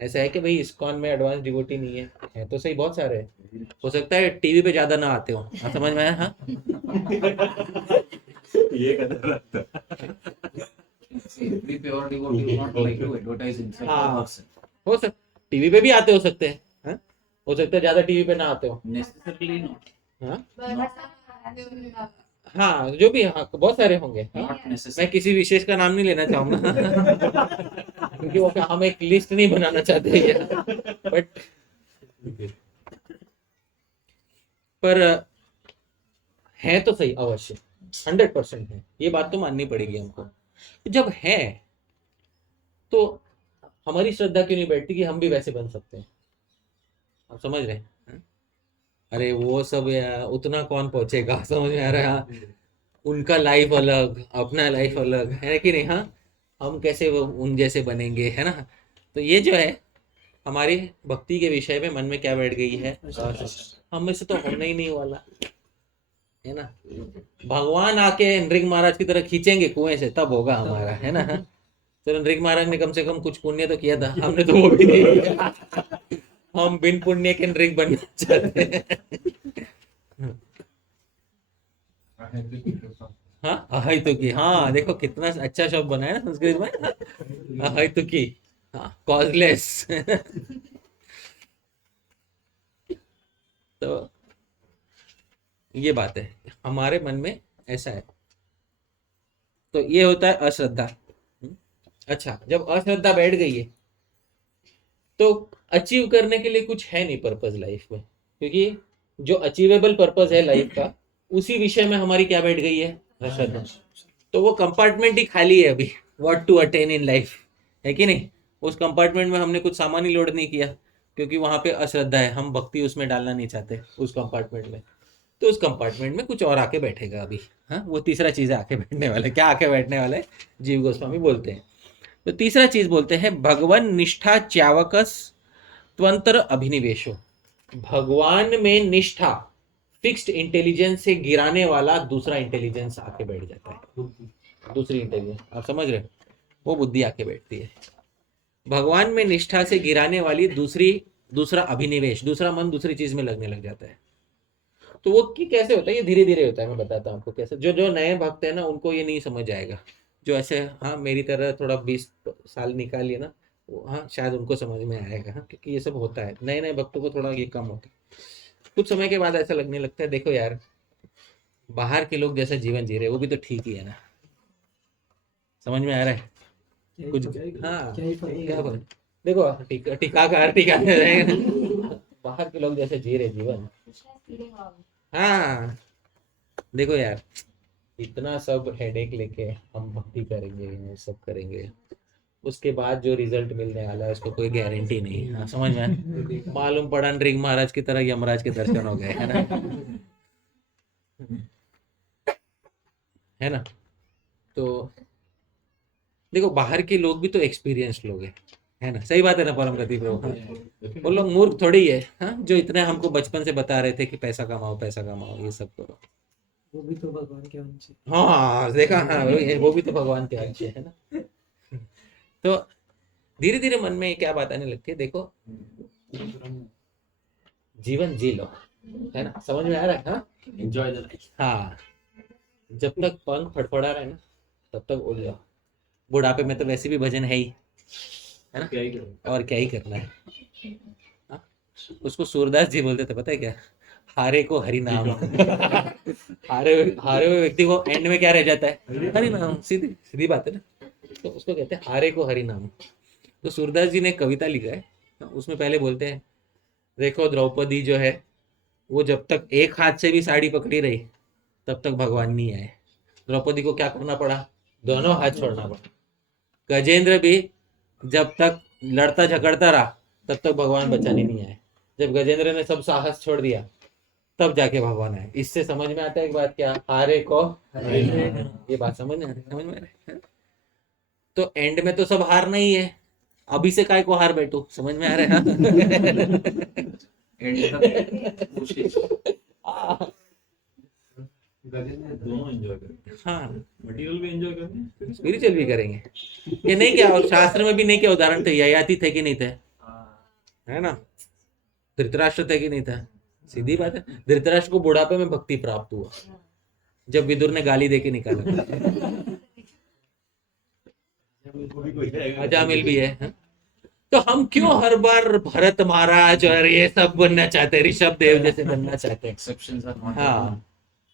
ऐसा है कि भाई इस्कॉन में एडवांस डिवोटी नहीं है तो सही, बहुत सारे हैं। हो सकता है टीवी पे ज्यादा ना आते हो। हाँ, समझ में आया? हाँ, ये कदर रखता। every pure devotee would not like to advertise himself or हाँ, herself. हो सकता टीवी पे भी आते हो सकते हैं। हाँ? हो सकता है ज्यादा टीवी पे ना आते हो। Necessarily not. हाँ, हाँ, जो भी, हाँ, बहुत सारे होंगे। हाँ? Not मैं necessary. किसी विशेष का नाम नहीं लेना चाहूंगा। क्योंकि वो हम एक लिस्ट नहीं बनाना चाहते, बट पर है तो सही, अवश्य 100% है, ये बात तो माननी पड़ेगी हमको। जब है तो हमारी श्रद्धा क्यों नहीं बैठती कि हम भी वैसे बन सकते हैं? आप समझ रहे हैं? अरे वो सब यार, उतना कौन पहुंचेगा, समझ में आ रहा है? हाँ? उनका लाइफ अलग, अपना लाइफ अलग है कि नहीं? हाँ, हम कैसे वो उन जैसे बनेंगे, है ना? तो ये जो है हमारी भक्ति के विषय में मन में क्या बैठ गई है? हम में से तो होना ही नहीं वाला, है ना? भगवान आके नृग महाराज की तरह खींचेंगे कुएं से, तब होगा हमारा, है ना? तो नृग महाराज ने कम से कम कुछ पुण्य तो किया था, हमने तो वो भी नहीं किया। हम बिन पुण्य के नृग बनना चाहते हैं। हाँ, अहैतुकी। हाँ, देखो कितना अच्छा शब्द बना है ना संस्कृत में, अहैतुकी। हाँ, कॉजलेस। तो ये बात है, हमारे मन में ऐसा है। तो ये होता है अश्रद्धा। अच्छा, जब अश्रद्धा बैठ गई है तो अचीव करने के लिए कुछ है नहीं पर्पस लाइफ में, क्योंकि जो अचीवेबल पर्पस है लाइफ का, उसी विषय में हमारी क्या बैठ गई है? अश्रद्धा। तो वो कंपार्टमेंट ही खाली है अभी, what to attain in life, है कि नहीं? उस कंपार्टमेंट में हमने कुछ सामान ही लोड नहीं किया, क्योंकि वहां पे अश्रद्धा है, हम भक्ति उसमें डालना नहीं चाहते उस कंपार्टमेंट में। तो उस कंपार्टमेंट में कुछ और आके बैठेगा अभी। हाँ, वो तीसरा चीज आके बैठने वाला है। क्या आके बैठने वाला है? जीव गोस्वामी बोलते हैं। तो तीसरा चीज बोलते हैं भगवान निष्ठा च्यावकस त्वंतर अभिनिवेशो। भगवान में निष्ठा, फिक्स्ड इंटेलिजेंस से गिराने वाला दूसरा इंटेलिजेंस आके बैठ जाता है। दूसरी इंटेलिजेंस, आप समझ रहे हो? वो बुद्धि आके बैठती है। भगवान में निष्ठा से गिराने वाली दूसरा अभिनिवेश, दूसरा मन दूसरी चीज में लगने लग जाता है। तो वो कि कैसे होता है? ये धीरे धीरे होता है, मैं बताता हूँ आपको कैसे। जो जो नए भक्त है ना, उनको ये नहीं समझ आएगा। जो ऐसे, हाँ, मेरी तरह थोड़ा 20 साल निकालिए ना, हाँ, शायद उनको समझ में आएगा। हाँ, क्योंकि ये सब होता है, नए नए भक्तों को थोड़ा ये कम होता है। कुछ समय के बाद ऐसा लगने लगता है, देखो यार, बाहर के लोग जैसा जीवन जी रहे वो भी तो ठीक ही है ना। समझ में आ रहा है? कुछ, हाँ, क्या बोल, देखो, टीकाकार टीका रहेगा ना, बाहर के लोग जैसे जी रहे जीवन। हाँ, देखो यार, इतना सब हेडेक लेके हम भक्ति करेंगे, ये सब करेंगे, उसके बाद जो रिजल्ट मिलने वाला है उसको कोई गारंटी नहीं है। हाँ, समझ में आया? मालूम पड़ा नृग महाराज की तरह यमराज के दर्शन हो गए, है ना? है ना? तो देखो बाहर के लोग भी तो एक्सपीरियंस लोग है ना? सही बात है ना परम गति प्रभु? हाँ? वो लोग मूर्ख थोड़ी है, हाँ, जो इतने हमको बचपन से बता रहे थे कि पैसा कमाओ पैसा कमाओ ये सब करो। वो भी तो भगवान के अंश है। हाँ देखा, हाँ वो भी तो भगवान के अंश है ना? तो धीरे धीरे मन में क्या बात आने लगती है, देखो जीवन जी लो, है ना? समझ में आ रहा है? हाँ, Enjoy the life. हाँ, जब तक पंख फड़फड़ा रहा है ना तब तक उड़ जाओ। बुढ़ापे में तो वैसे भी भजन है ही, है ना? क्या ही करें? और क्या ही करना है। हाँ? उसको सूरदास जी बोलते थे, पता है क्या? हारे को हरि नाम। हारे हारे हुए व्यक्ति को एंड में क्या रह जाता है? हरि नाम। सीधी सीधी बात है ना? तो उसको कहते हैं हारे को हरि नाम। तो सूरदास जी ने एक कविता लिखा है, उसमें पहले बोलते हैं, देखो द्रौपदी जो है वो जब तक एक हाथ से भी साड़ी पकड़ी रही तब तक भगवान नहीं आए। द्रौपदी को क्या करना पड़ा? दोनों हाथ छोड़ना पड़ा। गजेंद्र भी जब तक लड़ता झगड़ता रहा तब तक भगवान बचाने नहीं आए। जब गजेंद्र ने सब साहस छोड़ दिया तब जाके भगवान आए। इससे समझ में आता है एक बात, क्या? हारे को ये बात समझ में आ रही है? तो एंड में तो सब हार नहीं है, अभी से काय को हार बैठो। समझ में आ रहा है? End तक कोशिश। हाँ, दोनों एंजॉय करें, हाँ, मटेरियल भी एंजॉय करें, स्पिरिचुअल भी करेंगे। ये नहीं क्या, और शास्त्र में भी नहीं क्या उदाहरण थे? ययाति थे कि नहीं थे? है ना? धृतराष्ट्र थे कि नहीं था? सीधी बात है। धृतराष्ट्र को बुढ़ापे में भक्ति प्राप्त हुआ जब विदुर ने गाली देके निकाला। अजामिल भी है, हाँ? तो हम क्यों हर बार भरत महाराज और ये सब बनना चाहते हैं, ऋषभ देव जैसे बनना चाहते हैं? Exceptions are not. हाँ,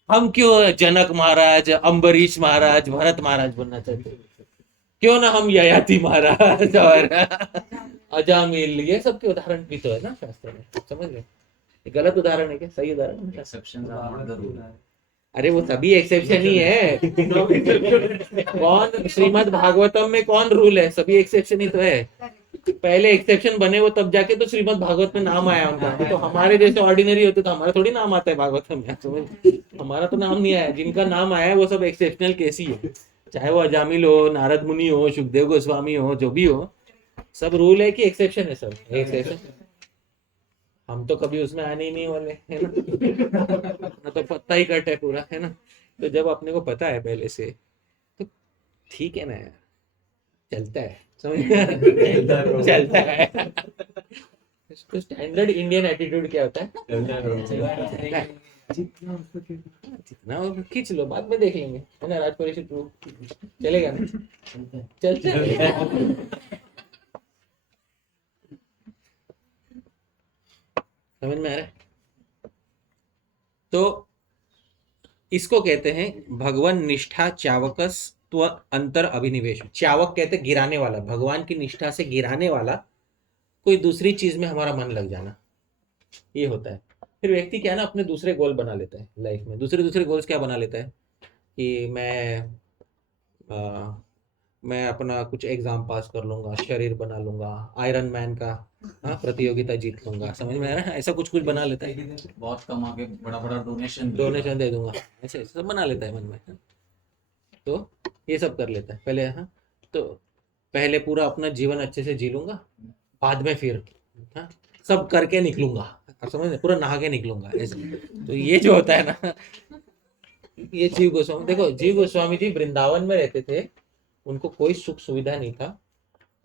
हम क्यों जनक महाराज, अम्बरीश महाराज, भरत महाराज बनना चाहते हैं? क्यों ना हम ययाति महाराज और अजामिल, ये सब के उदाहरण भी तो है ना शास्त्र में। समझ गए? ये गलत उदाहरण है क्या? सही उदाहरण है? Exceptions are not the rule. अरे वो सभी एक्सेप्शन ही है। कौन श्रीमद् भागवतम में कौन रूल है? सभी एक्सेप्शन ही तो है। पहले एक्सेप्शन बने वो तब जाके तो श्रीमद् भागवत में नाम आया उनका। तो हमारे जैसे ऑर्डिनरी होते तो हमारा थोड़ी नाम आता है भागवत में। समझ? हमारा तो नाम नहीं आया, जिनका नाम आया है वो सब एक्सेप्शनल केस ही है। चाहे वो अजामिल हो, नारद मुनि हो, सुखदेव गोस्वामी हो, जो भी हो, सब रूल है कि एक्सेप्शन है। सब एक्सेप्शन। हम तो कभी उसमें आने ही नहीं वाले, है ना? ना तो पत्ता ही कट है पूरा, है ना? तो जब अपने को पता है पहले से तो ठीक है ना यार, चलता है। समझ में? चलता है। तो स्टैंडर्ड इंडियन एटीट्यूड क्या होता है? चलता है। जितना वो खींच लो, बाद में देख लेंगे, है ना? राजपरी टू चलेगा ना? चलता है। समझ में आ रहा है? तो इसको कहते हैं भगवान निष्ठा चावकस्त्व अंतर अभिनिवेश। चावक कहते हैं गिराने वाला, भगवान की निष्ठा से गिराने वाला, कोई दूसरी चीज में हमारा मन लग जाना, ये होता है। फिर व्यक्ति क्या है ना, अपने दूसरे गोल बना लेता है लाइफ में। दूसरे गोल्स क्या बना लेता है कि मैं अपना कुछ एग्जाम पास कर लूंगा, शरीर बना लूंगा, आयरन मैन का प्रतियोगिता जीत लूंगा। समझ में आ रहा है? ऐसा कुछ बना लेता है। बहुत कमा के बड़ा बड़ा डोनेशन दे दूंगा, ऐसे सब बना लेता है मन में। तो ये सब कर लेता है पहले। हाँ, तो पहले पूरा अपना जीवन अच्छे से जी लूंगा, बाद में फिर सब करके निकलूंगा। समझ, पूरा नहा के निकलूंगा ऐसे। तो ये जो होता है ना, ये जीव गोस्वामी, देखो जीव गोस्वामी जी वृंदावन में रहते थे, उनको कोई सुख सुविधा नहीं था,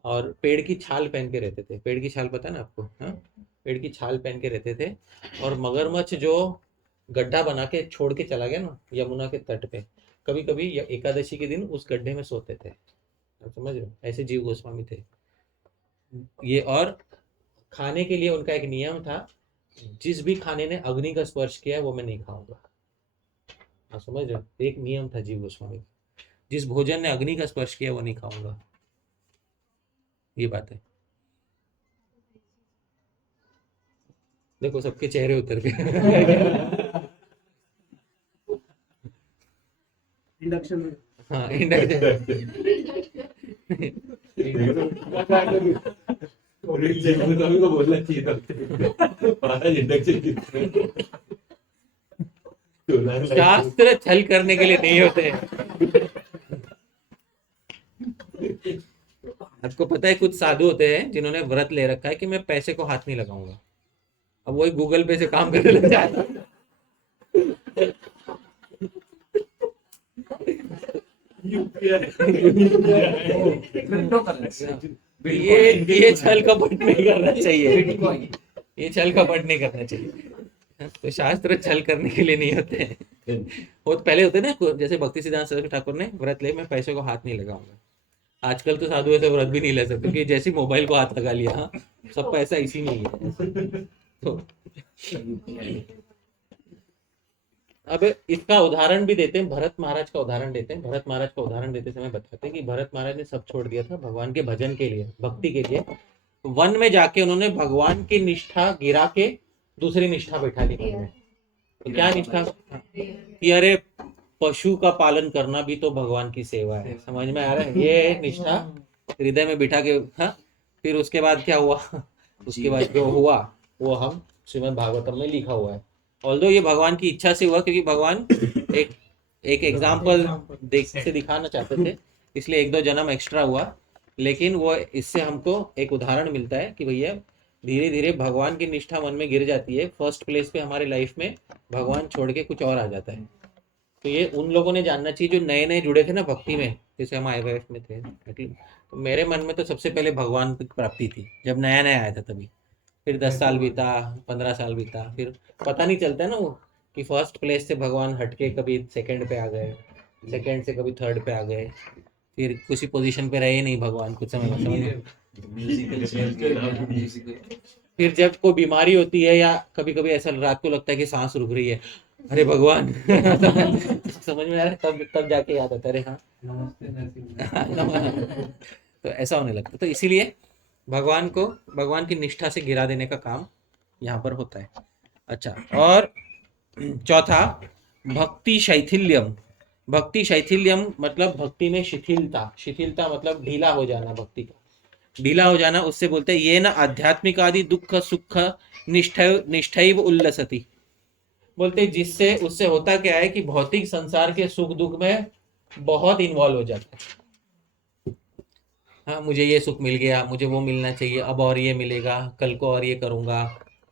और पेड़ की छाल पहन के रहते थे। पेड़ की छाल पता है ना आपको? हाँ, पेड़ की छाल पहन के रहते थे। और मगरमच्छ जो गड्ढा बना के छोड़ के चला गया ना यमुना के तट पे, कभी कभी एकादशी के दिन उस गड्ढे में सोते थे। आप समझ रहे हो? ऐसे जीव गोस्वामी थे ये। और खाने के लिए उनका एक नियम था, जिस भी खाने ने अग्नि का स्पर्श किया वो मैं नहीं खाऊंगा। आप समझ रहे हो? एक नियम था जीव गोस्वामी, जिस भोजन ने अग्नि का स्पर्श किया वो नहीं खाऊंगा। ये बात है। देखो सबके चेहरे उतर गए। इंडक्शन। हाँ, इंडक्शन। रील देखो तो हमको बोलना चाहिए था महाराज इंडक्शन शास्त्र छल करने के लिए नहीं होते। आपको पता है कुछ साधु होते हैं जिन्होंने व्रत ले रखा है कि मैं पैसे को हाथ नहीं लगाऊंगा, अब वही गूगल पे से काम करने लग जाता है। ये छल कपट नहीं करना चाहिए, ये छल कपट नहीं करना चाहिए। तो शास्त्र छल करने के लिए नहीं होते हैं। वो तो पहले होते ना, जैसे भक्ति सिद्धांत सरस्वती ठाकुर ने व्रत ले, मैं पैसे को हाथ नहीं लगाऊंगा। आजकल तो साधु ऐसे व्रत भी नहीं ले सकते क्योंकि जैसे मोबाइल को हाथ लगा लिया, हाँ, सब पैसा इसी में ही है। तो अब इसका उदाहरण भी देते हैं, भरत महाराज का उदाहरण देते हैं। भरत महाराज का उदाहरण देते समय बताते हैं कि भरत महाराज ने सब छोड़ दिया था भगवान के भजन के लिए, भक्ति के लिए। वन में जाके उन्होंने भगवान की निष्ठा गिरा के दूसरी निष्ठा बैठा ली मन में। तो क्या निष्ठा? कि अरे पशु का पालन करना भी तो भगवान की सेवा है। समझ में आ रहा है? ये निष्ठा हृदय में बिठा के, हाँ। फिर उसके बाद क्या हुआ? उसके बाद जो हुआ वो हम श्रीमद् भागवतम में लिखा हुआ है। ऑल्दो ये भगवान की इच्छा से हुआ, क्योंकि भगवान एक एग्जाम्पल से दिखाना चाहते थे, इसलिए 1-2 जन्म एक्स्ट्रा हुआ। लेकिन वो इससे हमको एक उदाहरण मिलता है कि भैया धीरे धीरे भगवान की निष्ठा मन में गिर जाती है, फर्स्ट प्लेस पे हमारे लाइफ में भगवान छोड़ के कुछ और आ जाता है। तो ये उन लोगों ने जानना चाहिए जो नए नए जुड़े थे ना भक्ति में, जैसे हम IYF में थे। तो मेरे मन में तो सबसे पहले भगवान की प्राप्ति थी जब नया नया आया था, तभी। फिर 10 साल बीता, 15 साल बीता, फिर पता नहीं चलता ना वो कि फर्स्ट प्लेस से भगवान हटके कभी सेकंड पे आ गए, सेकंड से कभी थर्ड पे आ गए, फिर किसी पोजीशन पे रहे नहीं भगवान कुछ समय। फिर जब कोई बीमारी होती है या कभी कभी ऐसा रात को लगता है कि सांस रुक रही है, अरे भगवान समझ में आ रहा है, तब जाके याद आता है, अरे हाँ तो ऐसा होने लगता है। तो इसीलिए भगवान को भगवान की निष्ठा से गिरा देने का काम यहाँ पर होता है। अच्छा, और चौथा भक्ति शैथिल्यम। भक्ति शैथिल्यम मतलब भक्ति में शिथिलता। शिथिलता मतलब ढीला हो जाना, भक्ति का ढीला हो जाना। उससे बोलते हैं ये न आध्यात्मिक आदि दुख सुख निष्ठैव उल्लसति। बोलते जिससे उससे होता क्या है कि भौतिक संसार के सुख दुख में बहुत इन्वॉल्व हो जाता है। हाँ, मुझे ये सुख मिल गया, मुझे वो मिलना चाहिए, अब और ये मिलेगा, कल को और ये करूंगा।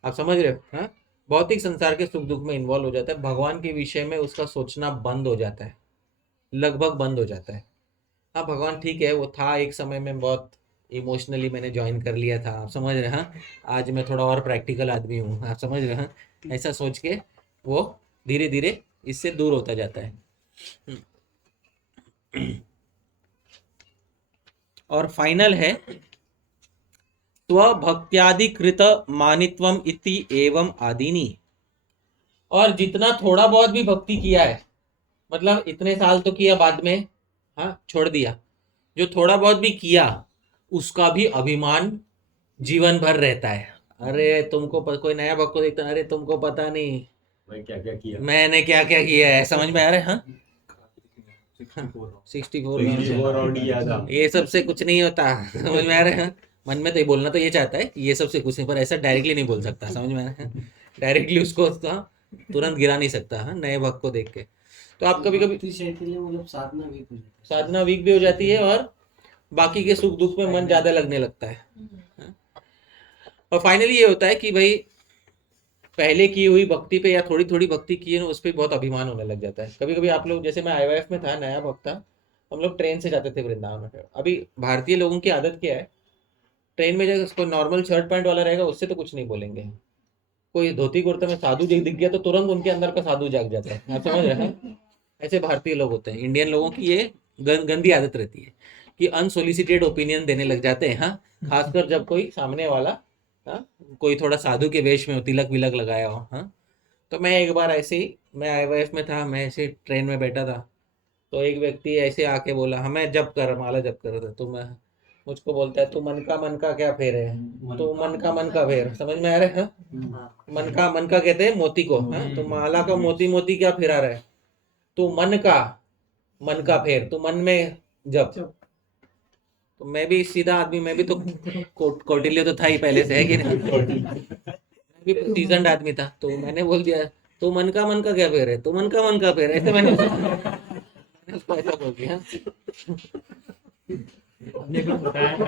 आप समझ रहे हो? हाँ, भौतिक संसार के सुख दुख में इन्वॉल्व हो जाता है। भगवान के विषय में उसका सोचना बंद हो जाता है, लगभग बंद हो जाता है। हाँ, भगवान ठीक है, वो था एक समय में बहुत इमोशनली मैंने ज्वाइन कर लिया था, आप समझ रहे हैं। हाँ, आज मैं थोड़ा और प्रैक्टिकल आदमी हूँ, आप समझ रहे हैं। ऐसा सोच के वो धीरे धीरे इससे दूर होता जाता है। और फाइनल है स्वभक्त्यादिकृत मानित्वम इति एवं आदिनी। और जितना थोड़ा बहुत भी भक्ति किया है, मतलब इतने साल तो किया, बाद में हाँ छोड़ दिया, जो थोड़ा बहुत भी किया उसका भी अभिमान जीवन भर रहता है। अरे तुमको कोई नया भक्त को देखता है, अरे तुमको पता नहीं मैं क्या क्या किया, मैंने क्या क्या किया है। समझ में आ रहा है? हाँ, 64 राउंड किया था। ये सबसे कुछ नहीं होता। समझ में आ रहा है? मन में तो ये बोलना तो ये चाहता है कि ये सबसे कुछ नहीं, पर ऐसा डायरेक्टली नहीं बोल सकता। समझ में आ रहा है? डायरेक्टली उसको तुरंत गिरा नहीं सकता। हाँ, नए भक्त को देख के। तो आप कभी कभी मतलब साधना वीक हो जाती है, साधना वीक भी हो जाती है और बाकी के सुख दुख में मन ज्यादा लगने लगता है। और फाइनली ये होता है कि भाई पहले की हुई भक्ति पे या थोड़ी थोड़ी भक्ति की है ना, उस पर बहुत अभिमान होने लग जाता है। कभी कभी आप लोग, जैसे मैं IYF में था, नया भक्त था, हम लोग ट्रेन से जाते थे वृंदावन। अभी भारतीय लोगों की आदत क्या है, ट्रेन में जब कोई नॉर्मल शर्ट पैंट वाला रहेगा उससे तो कुछ नहीं बोलेंगे, कोई धोती कुर्ते में साधु दिख गया तो तुरंत उनके अंदर का साधु जाग जाता है। आप समझ रहे हैं? ऐसे भारतीय लोग होते हैं। इंडियन लोगों की ये गंदी आदत रहती है कि अनसोलिसिटेड ओपिनियन देने लग जाते हैं। हाँ, खासकर जब कोई सामने वाला, हाँ, कोई थोड़ा साधु के वेश में हो, तिलक विलक लगाया हो। हाँ, तो मैं एक बार ऐसे ही, मैं IYF में था, मैं ऐसे ट्रेन में बैठा था, तो एक व्यक्ति ऐसे आके बोला, हमें जप कर, माला जप कर रहा था, तो मैं मुझको बोलता है, तू मन का क्या फेर है, तो मन का फेर। समझ में आ रहा है? हाँ? मन का कहते हैं मोती को। हाँ, तो माला का मोती मोती क्या फिरा रहा है, तो मन का फेर, तो मन में जप। तो मैं भी सीधा आदमी, मैं भी तो कौटिल्य तो था ही पहले से, है कि नहीं? मैं भी सीजन्ड आदमी था, तो मैंने बोल दिया तो मन का क्या फेर है, तो मन का फेर है, ऐसे मैंने उसको ऐसा बोल दिया। अपने को बताया था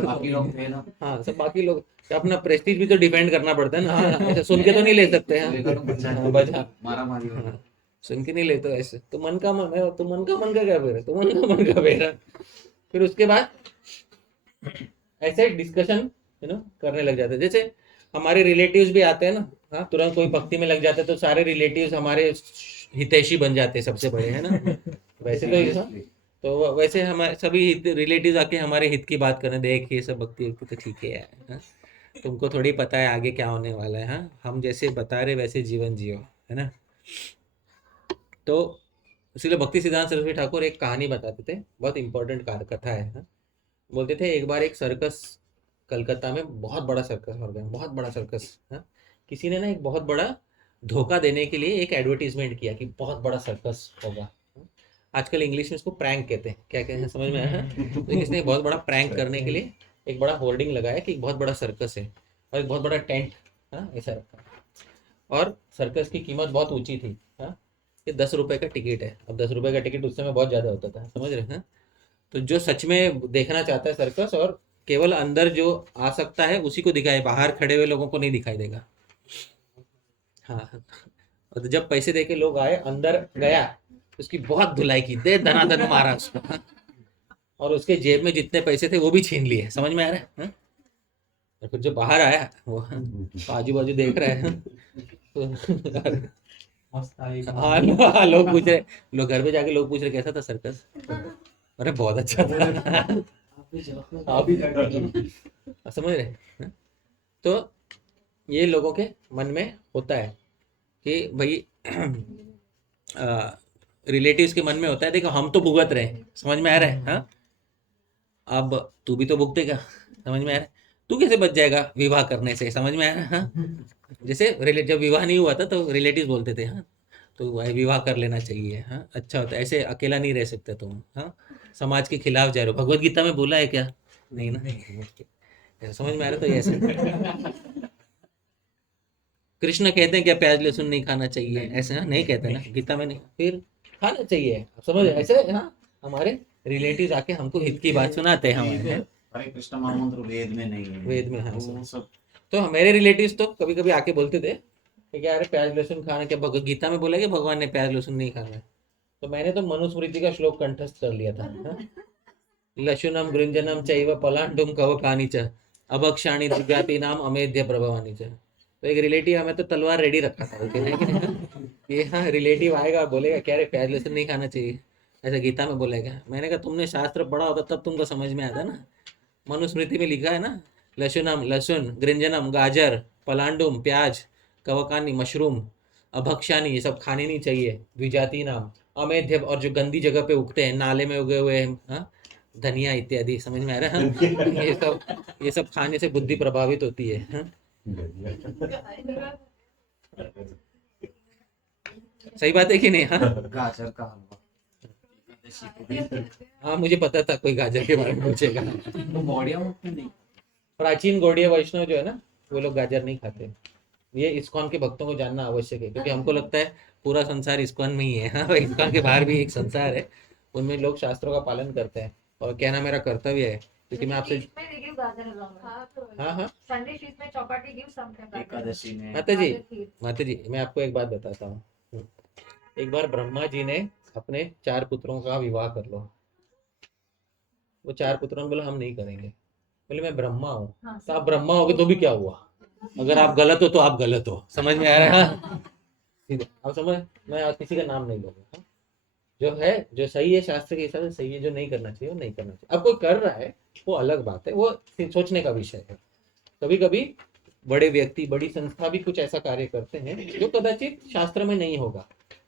बाकी लोग थे ना, हाँ, सब बाकी लोग, अपना प्रेस्टीज भी तो डिफेंड करना पड़ता है ना। हाँ, ऐसे सुन के तो नहीं ले सकते हैं। हाँ, बचा मारा मारी हाँ, सुन के नहीं लेते ऐसे, तो मन का मन है, तो मन का क्या फेर है, तो मन का फेर है। फिर उसके बाद ऐसे डिस्कशन करने लग जाते हैं। जैसे हमारे रिलेटिव्स भी आते हैं ना, हाँ, तुरंत कोई भक्ति में लग जाते हैं तो सारे रिलेटिव्स हमारे हितैषी बन जाते हैं, सबसे बड़े, है ना। वैसे तो हाँ, तो वैसे हमारे सभी रिलेटिव्स आके हमारे हित की बात करने, देख ये सब भक्ति वक्ति तो ठीक है यार, हाँ? तुमको थोड़ी पता है आगे क्या होने वाला है, हाँ, हम जैसे बता रहे वैसे जीवन जियो, है ना। तो इसलिए भक्ति सिद्धांत सरस्वती ठाकुर एक कहानी बताते थे, बहुत इंपॉर्टेंट कथा है, हाँ? बोलते थे एक बार एक सर्कस, कलकत्ता में बहुत बड़ा सर्कस हो गया, बहुत बड़ा सर्कस, हाँ? किसी ने ना एक बहुत बड़ा धोखा देने के लिए एक एडवर्टीजमेंट किया कि बहुत बड़ा सर्कस होगा, हाँ? आजकल इंग्लिश में इसको प्रैंक कहते हैं, क्या कहते हैं समझ में आया? तो किसने एक बहुत बड़ा प्रैंक करने के लिए एक बड़ा होर्डिंग लगाया कि एक बहुत बड़ा सर्कस है और एक बहुत बड़ा टेंट, हाँ, ऐसा रखा, और सर्कस की कीमत बहुत ऊंची थी, हाँ, ये 10 रुपए का टिकट है। अब 10 रुपए का टिकट उस समय बहुत ज़्यादा होता था, समझ रहे हैं? तो जो सच में देखना चाहता है सर्कस, और केवल अंदर जो आ सकता है उसी को दिखाए, बाहर खड़े हुए लोगों को नहीं दिखाई देगा, हाँ। और जब पैसे देके लोग आए, अंदर गया, उसकी बहुत धुलाई की, दे धनाधन मारा उसको, हाँ? और उसके जेब में जितने पैसे थे वो भी छीन लिए, समझ में आ रहा है, हाँ? और फिर जो बाहर आया वो आजू बाजू देख रहा है, तो हाँ, लोग पूछ रहे, लोग घर पे जाके लोग पूछ रहे कैसा था सर्कस, अरे बहुत अच्छा था। आप भी जाओ। आप भी समझ रहे हैं? तो ये लोगों के मन में होता है कि भाई रिलेटिव्स के मन में होता है, देखो हम तो भुगत रहे हैं, समझ में आ रहा है, हाँ, अब तू भी तो भुगतेगा, समझ में आ रहा है, तू कैसे बच जाएगा विवाह करने से, समझ में आ रहा है, हाँ? जैसे जब विवाह नहीं हुआ था तो रिलेटिव्स बोलते थे, हाँ, तो भाई विवाह कर लेना चाहिए, हाँ, अच्छा होता है, ऐसे अकेला नहीं रह सकते तुम, हाँ, समाज के खिलाफ जा रहे हो, भगवत गीता में बोला है क्या, नहीं ना, ऐसा समझ में आ रहा, तो ये ऐसे कृष्ण कहते हैं क्या प्याज लहसुन नहीं खाना चाहिए, ऐसे हाँ, नहीं कहते ना गीता में, नहीं, फिर खाना चाहिए, आप समझ रहे? ऐसे, हाँ, हमारे रिलेटिव्स आके हमको हित की बात सुनाते हैं हमारे, हरे कृष्ण महामंत्र वेद में नहीं है, वेद में, हाँ, वो सब तो मेरे रिलेटिव्स तो कभी कभी आके बोलते थे कि क्या अरे प्याज लहसुन खाना, क्या भगवत गीता में बोला कि भगवान ने प्याज लहसुन नहीं खाना है? तो मैंने तो मनुस्मृति का श्लोक कंठस्थ कर लिया था, हाँ? लशुनम गृंजनम चैव पलांडुम कवकानि च अभक्षाणि दिव्यातीनाम अमेध्य प्रभवानि च। तो एक रिलेटिव हमें तो तलवार रेडी रखा था, बोलते हैं कि नहीं, ये हाँ रिलेटिव आएगा बोलेगा क्या रे प्याज लहसुन नहीं खाना चाहिए, ऐसा गीता में बोलेगा। मैंने कहा तुमने शास्त्र पढ़ा होता तब तुमको समझ में आता ना, मनुस्मृति में लिखा है ना, लशुनम लहसुन, गृंजनम गाजर, पलांडुम प्याज, कवकानी मशरूम, अभक्षानी ये सब खाने नहीं चाहिए, द्विजाति नाम, अमेध्य और जो गंदी जगह पे उगते हैं, नाले में उगे हुए हैं, हाँ, धनिया इत्यादि, समझ में आ रहा है? ये सब खाने से बुद्धि प्रभावित होती है, हाँ? सही बात है कि नहीं, हाँ? गाजर का हलवा एकादशी को भी, हाँ, मुझे पता था कोई गाजर के बारे में पूछेगा। वो गौड़िया मुख में नहीं, प्राचीन गौड़ीय वैष्णव जो है ना, वो लोग गाजर नहीं खाते। ये इस्कॉन के भक्तों को जानना आवश्यक है, क्योंकि हमको लगता है पूरा संसार इस्कॉन में ही है, हाँ, इस्कॉन के बाहर भी एक संसार है, उनमें लोग शास्त्रों का पालन करते हैं, और कहना मेरा कर्तव्य है, क्योंकि मैं आपसे, हाँ हाँ, एकादशी में माता जी मैं आपको एक बात बताता हूँ। एक बार ब्रह्मा जी ने अपने 4 पुत्रों का विवाह कर लो, वो 4 पुत्रों ने बोला हम नहीं करेंगे, बोले मैं ब्रह्मा हूँ, तो आप ब्रह्मा होगे तो भी क्या हुआ, अगर आप गलत हो तो आप गलत हो, समझ में आ रहा है, हाँ? सीधे आप समझ, मैं आज किसी का नाम नहीं लूंगा, हाँ? जो है, जो सही है शास्त्र के हिसाब से सही है, जो नहीं करना चाहिए वो नहीं करना चाहिए। अब कोई कर रहा है वो अलग बात है, वो सोचने का विषय है। कभी कभी बड़े व्यक्ति, बड़ी संस्था भी कुछ ऐसा कार्य करते हैं जो कदाचित शास्त्र में नहीं होगा,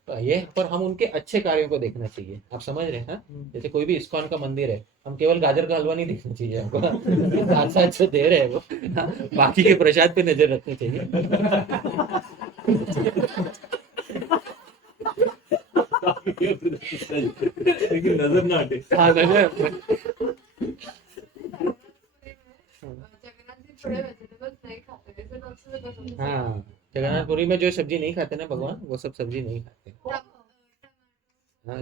तो ये पर हम उनके अच्छे कार्यों को देखना चाहिए, आप समझ रहे हैं, हाँ? जैसे कोई भी इस्कॉन का मंदिर है, हम केवल गाजर का हलवा नहीं देखना चाहिए हमको, साथ साथ जो दे रहे हैं वो, हाँ, बाकी के प्रसाद पे नजर रखनी चाहिए। लेकिन नजर ना हटे। हाँ, नजर हाँ, जगन्नाथपुरी में जो सब्जी नहीं खाते ना भगवान, वो सब सब्जी नहीं खाते। हाँ,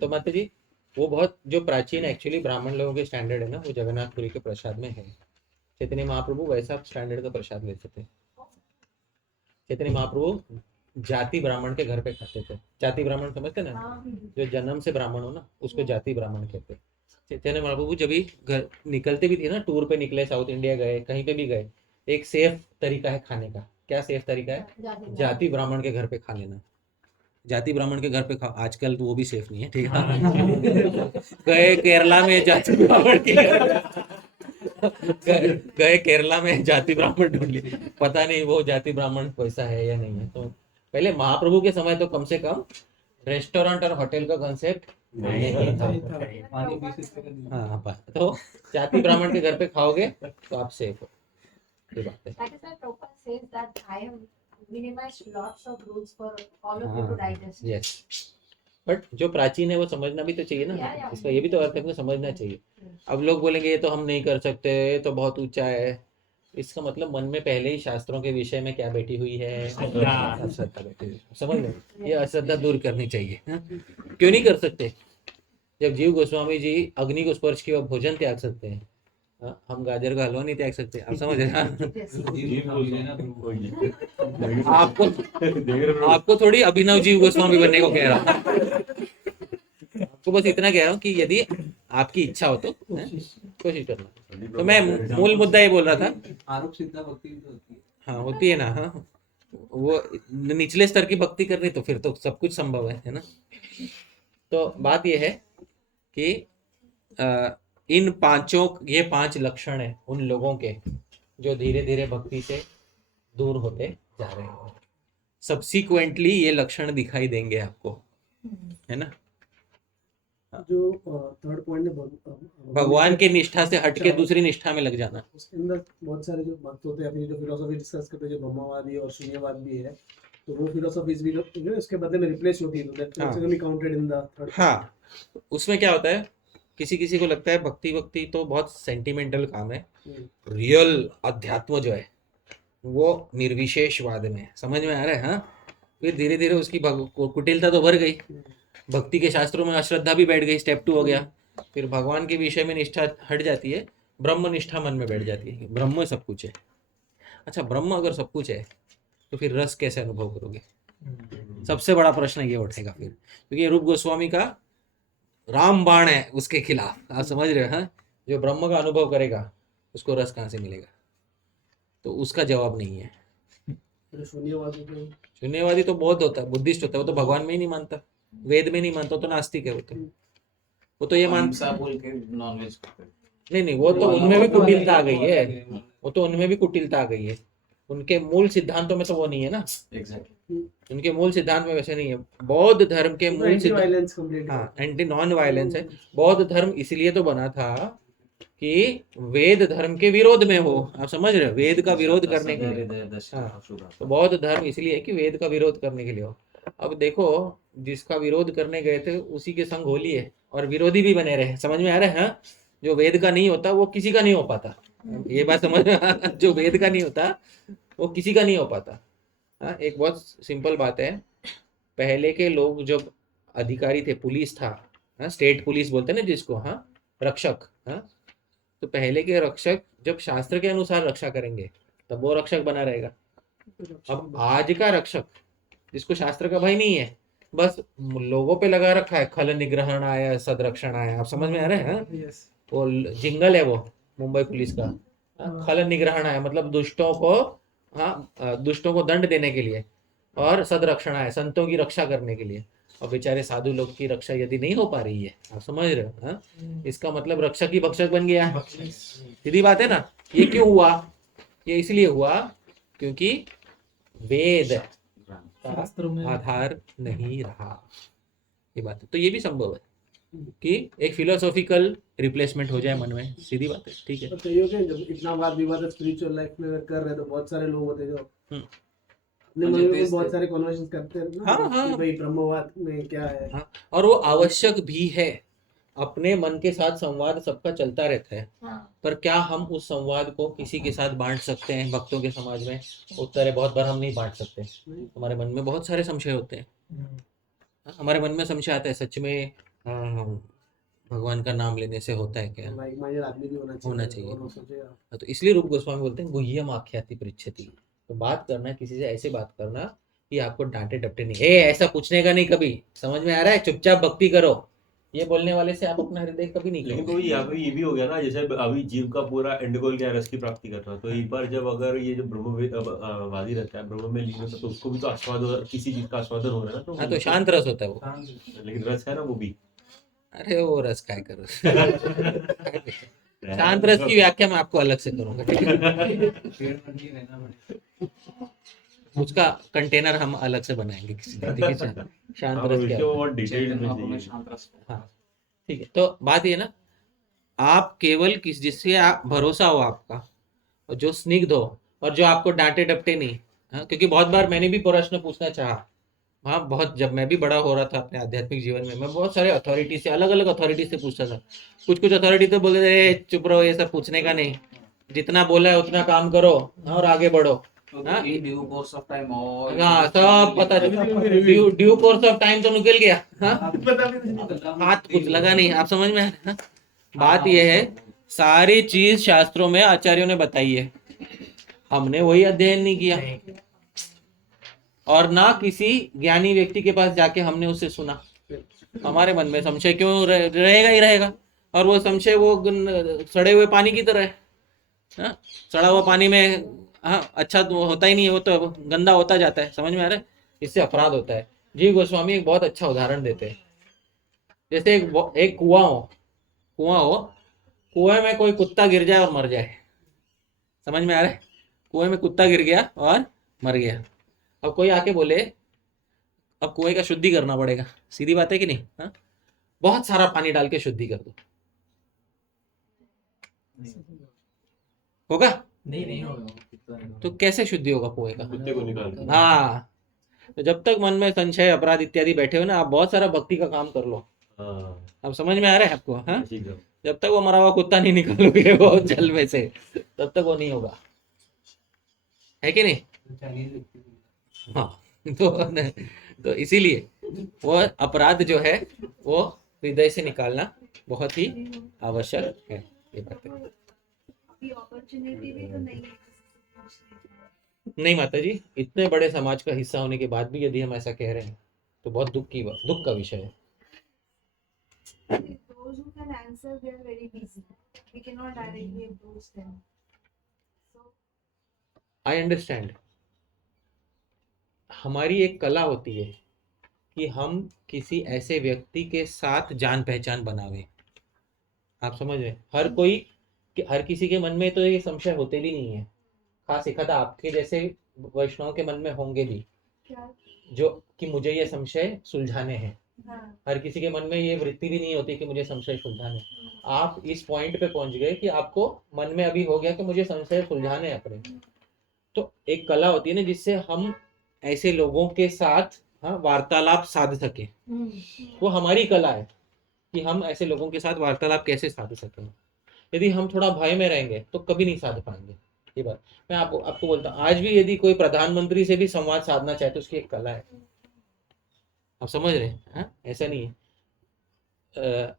तो माता जी वो बहुत जो प्राचीन एक्चुअली ब्राह्मण लोगों के स्टैंडर्ड है ना, वो जगन्नाथपुरी के प्रसाद में है। चैतन्य महाप्रभु वैसा स्टैंडर्ड का प्रसाद लेते थे। चैतन्य महाप्रभु जाति ब्राह्मण के घर पे खाते थे। जाति ब्राह्मण समझते ना, जो जन्म से ब्राह्मण हो ना, उसको जाति ब्राह्मण कहते। चैतन्य महाप्रभु जब भी घर निकलते भी थे ना, टूर पे निकले, साउथ इंडिया गए, कहीं पे भी गए, एक सेफ तरीका है खाने का। क्या सेफ तरीका है? जाति ब्राह्मण के घर पे खा लेना। जाति ब्राह्मण के घर पे खा, आजकल तो वो भी सेफ नहीं है, ठीक है। गए केरला में जाति ब्राह्मण के गए केरला में जाति ब्राह्मण ढूंढ लिए, पता नहीं वो जाति ब्राह्मण वैसा है या नहीं है। तो पहले महाप्रभु के समय तो कम से कम रेस्टोरेंट और होटल का कंसेप्ट नहीं था। हाँ, तो जाति ब्राह्मण के घर पे खाओगे तो आप सेफ हो, ये बात है। That is why Prabhupada says that I have minimized lots of rules for all of you to digest. Yes, but जो प्राचीन है वो समझना भी तो चाहिए ना। Yeah. इसका ये भी तो अर्थ है कि समझना चाहिए। अब लोग बोलेंगे ये तो हम नहीं कर सकते, ये तो बहुत ऊंचा है। इसका मतलब मन में पहले ही शास्त्रों के विषय में क्या बैठी हुई है? अश्रद्धा बैठी हुई। समझ लो, ये अश्रद्धा दूर करनी चाहिए। हाँ? क्यों नहीं कर सकते? जब जीव गोस्वामी जी अग्नि को स्पर्श किया भोजन त्याग सकते हैं, हाँ? हम गाजर का हलवा नहीं त्याग सकते। आप समझ रहे हैं? आपको थोड़ी अभिनव जीव गोस्वामी बनने को कह रहा हूँ, आपको बस इतना कह रहा हूँ कि यदि आपकी इच्छा हो तो कोशिश करना। तो मैं मूल मुद्दा ये बोल रहा था, आरोप सिद्धा भक्ति भी तो होती है। हाँ होती है ना। हाँ, वो निचले स्तर की भक्ति करनी तो फिर तो सब कुछ संभव है ना। तो बात ये है कि इन पांचों, ये 5 लक्षण है उन लोगों के जो धीरे धीरे भक्ति से दूर होते जा रहे हैं। सब्सिक्वेंटली ये लक्षण दिखाई देंगे आपको, है ना। जो थर्ड पॉइंट भगवान की निष्ठा से हटके दूसरी निष्ठा में लग जाना। उसके अंदर बहुत सारे जो भक्त होते हैं, अपनी जो फिलोसफी डिस्कस करते हैं, जो ब्रह्मवादी और शून्यवाद भी है, तो वो फिलोसफीज भी जो उसके बदले में रिप्लेस होती है, तो that basically counted in the third. हाँ, उसमें क्या होता है, किसी किसी को लगता है भक्ति तो बहुत सेंटिमेंटल काम है, रियल अध्यात्म जो है वो निर्विशेषवाद में। समझ में आ रहा है? हाँ, फिर धीरे धीरे उसकी कुटिलता तो भर गई, भक्ति के शास्त्रों में अश्रद्धा भी बैठ गई, स्टेप 2 हो गया। फिर भगवान के विषय में निष्ठा हट जाती है, ब्रह्म निष्ठा मन में बैठ जाती है, ब्रह्म सब कुछ है। अच्छा, ब्रह्म अगर सब कुछ है तो फिर रस कैसे अनुभव करोगे? सबसे बड़ा प्रश्न ये उठेगा फिर, क्योंकि ये रूप गोस्वामी का रामबाण है उसके खिलाफ। आप समझ रहे हो? हाँ, जो ब्रह्म का अनुभव करेगा उसको रस कहाँ से मिलेगा? तो उसका जवाब नहीं है। शून्यवादी तो बहुत होता है, बुद्धिस्ट होता है, वो तो भगवान में ही नहीं मानता, वेद में नहीं मानता, तो नास्तिक है वो तो ये मानता बोल के नॉनवेज नहीं, वो तो उनमें भी कुटिलता आ गई है, वो तो उनमें भी कुटिलता आ गई है। उनके मूल सिद्धांतों में तो वो नहीं है ना। एग्जैक्टली, उनके मूल सिद्धांत में वैसे नहीं है। बौद्ध धर्म के मूल सिद्धांत, हाँ, एंटी नॉन वायलेंस है। बौद्ध धर्म इसलिए तो बना था कि वेद धर्म के विरोध में हो। आप समझ रहे हो? वेद का विरोध करने के लिए। हाँ, तो बौद्ध धर्म इसलिए है कि वेद का विरोध करने के लिए हो। अब देखो, जिसका विरोध करने गए थे उसी के संग हो लिए और विरोधी भी बने रहे। समझ में आ रहा है? हाँ, जो वेद का नहीं होता वो किसी का नहीं हो पाता। ये बात समझ में? जो वेद का नहीं होता वो किसी का नहीं हो पाता। हाँ, एक बहुत सिंपल बात है। पहले के लोग जब अधिकारी थे, पुलिस था, हाँ, स्टेट पुलिस बोलते हैं ना जिसको, हाँ, रक्षक, हाँ, तो पहले के रक्षक जब शास्त्र के अनुसार रक्षा करेंगे तब वो रक्षक बना रहेगा। अब आज का रक्षक जिसको शास्त्र का भय नहीं है, बस लोगों पे लगा रखा है, खल निग्रहण आया, सदरक्षण आया। आप समझ में आ रहे हैं? वो जिंगल है वो मुंबई पुलिस का, खल निग्रहण आया मतलब दुष्टों को, हाँ, दुष्टों को दंड देने के लिए, और सदरक्षण आया संतों की रक्षा करने के लिए। और बेचारे साधु लोग की रक्षा यदि नहीं हो पा रही है, आप समझ रहे हो? हाँ, इसका मतलब रक्षक ही भक्षक बन गया। सीधी बात है ना। ये क्यों हुआ? ये इसलिए हुआ क्योंकि वेद आधार नहीं रहा। ये बात है। तो ये भी संभव है कि एक फिलोसॉफिकल रिप्लेसमेंट हो जाए मन में। सीधी बात है, ठीक है। तो कईयों के जब इतना वाद विवाद स्पिरिचुअल लाइफ में कर रहे हैं, तो बहुत सारे लोग होते हैं जो अपने मन में बहुत सारे कन्वर्सेशन करते हैं ना, हाँ, हाँ, कि भाई ब्रह्मवाद में क्या है। हाँ, और वो आवश्यक भी है। अपने मन के साथ संवाद सबका चलता रहता है, हाँ पर क्या हम उस संवाद को किसी के साथ बांट सकते हैं भक्तों के समाज में? उत्तर है बहुत बार हम नहीं बांट सकते। हमारे मन में बहुत सारे संशय होते हैं। हमारे मन में संशय आता है सच में भगवान का नाम लेने से होता है क्या? लाइक माइंडेड आदमी भी होना चाहिए। होना चाहिए। और वो सोचेगा। तो इसलिए रूप गोस्वामी बोलते हैं गुह्यम आख्याति पृच्छति। तो बात करना किसी से ऐसे बात करना कि आपको डांटे डपटे नहीं, ए ऐसा पूछने का नहीं कभी, समझ में आ रहा है, चुपचाप भक्ति करो, ये बोलने वाले से आप अपना हृदय कभी नहीं लेकिन करोगे। तो यहाँ पे ये भी हो गया ना, जैसे अभी जीव का पूरा एंड गोल क्या है, रस की प्राप्ति करना। तो एक बार जब अगर ये जो ब्रह्मवादी रहता है, ब्रह्म में लीन होता है, तो उसको भी तो आस्वादन, किसी चीज का आस्वादन हो रहा है ना। हाँ तो शांत रस होता है वो। लेकिन रस है ना वो भी। अरे वो रस काय करो शांत रस की व्याख्या मैं आपको अलग से करूंगा, ठीक है? उसका कंटेनर हम अलग से बनाएंगे किसी दिन, ठीक है? शांत हाँ, रस उसके क्या होता है? और डिटेल्ड में चाहिए। हाँ ठीक है। तो बात ये ना, आप केवल किस जिससे आप भरोसा हो आपका, और जो स्निग्ध हो, और जो आपको डांटे डपटे नहीं। हाँ, क्योंकि बहुत बार मैंने भी प्रश्न पूछना चाहा। हाँ बहुत, जब मैं भी बड़ा हो रहा था अपने आध्यात्मिक जीवन में, मैं बहुत सारे अथॉरिटी से, अलग अलग अथॉरिटी से पूछता था। कुछ अथॉरिटी तो बोलते थे चुप रहो, ये सब पूछने का नहीं, जितना बोला है उतना काम करो और आगे बढ़ो। हाँ ड्यू कोर्स ऑफ टाइम और हाँ सब पता चला, ड्यू कोर्स ऑफ टाइम तो निकल गया। हाँ पता भी नहीं चलता। हाथ कुछ लगा नहीं, आप समझ में आ रहे हैं? बात यह है, सारी चीज शास्त्रों में आचार्यों ने बताई है, हमने वही अध्ययन नहीं किया, और ना किसी ज्ञानी व्यक्ति के पास जाके हमने उससे सुना। हमारे मन में संशय क्यों रहेगा ही रहेगा, और वो संशय वो सड़े हुए पानी की तरह है। हाँ? सड़ा हुआ पानी में हाँ अच्छा तो होता ही नहीं है, वो तो गंदा होता जाता है, समझ में आ रहा है? इससे अपराध होता है। जी गोस्वामी एक बहुत अच्छा उदाहरण देते हैं। जैसे एक कुआं हो, कुएं में कोई कुत्ता गिर जाए और मर जाए, समझ में आ रहा है? कुएं में कुत्ता गिर गया और मर गया। अब कोई आके बोले अब कुएं का शुद्धि करना पड़ेगा, सीधी बात है कि नहीं? हाँ? बहुत सारा पानी डाल के शुद्धि कर दो, होगा? नहीं होगा। तो कैसे शुद्धि होगा कुएं का? कुत्ते को निकाल के। हाँ, तो जब तक मन में संशय अपराध इत्यादि बैठे हो ना, आप बहुत सारा भक्ति का काम कर लो। हाँ, अब समझ में आ रहा है आपको? हाँ, ठीक है। जब तक वो मरा हुआ कुत्ता नहीं निकालोगे वो जल में से, तब तक वो नहीं होगा, है कि नहीं? हाँ तो इसीलिए वो अपराध जो है वो हृदय से निकालना बहुत ही आवश्यक है। ये बात है। अभी अपॉर्चुनिटी भी तो नहीं है। नहीं माता जी, इतने बड़े समाज का हिस्सा होने के बाद भी यदि हम ऐसा कह रहे हैं तो बहुत दुख का विषय है। Those who can answer, they are very busy. We cannot directly approach them. So I understand. हमारी एक कला होती है कि हम किसी ऐसे व्यक्ति के साथ जान पहचान बनावे। आप समझ रहे? हर किसी के मन में तो ये संशय होते भी नहीं है, खास एखादा आपके जैसे वैष्णव के मन में होंगे भी, क्या? जो कि मुझे ये संशय सुलझाने हैं। हाँ, हर किसी के मन में ये वृत्ति भी नहीं होती कि मुझे संशय सुलझाने। आप इस पॉइंट पे पहुंच गए कि आपको मन में अभी हो गया कि मुझे संशय सुलझाने हैं अपने। तो एक कला होती है ना जिससे हम ऐसे लोगों के साथ हाँ वार्तालाप साध सके, वो हमारी कला है कि हम ऐसे लोगों के साथ वार्तालाप कैसे साध सकें। यदि हम थोड़ा भय में रहेंगे तो कभी नहीं साध पाएंगे। ये बात मैं आपको बोलता हूँ। आज भी यदि कोई प्रधानमंत्री से भी संवाद साधना चाहे तो उसकी एक कला है। आप समझ रहे हैं? हाँ? ऐसा नहीं है।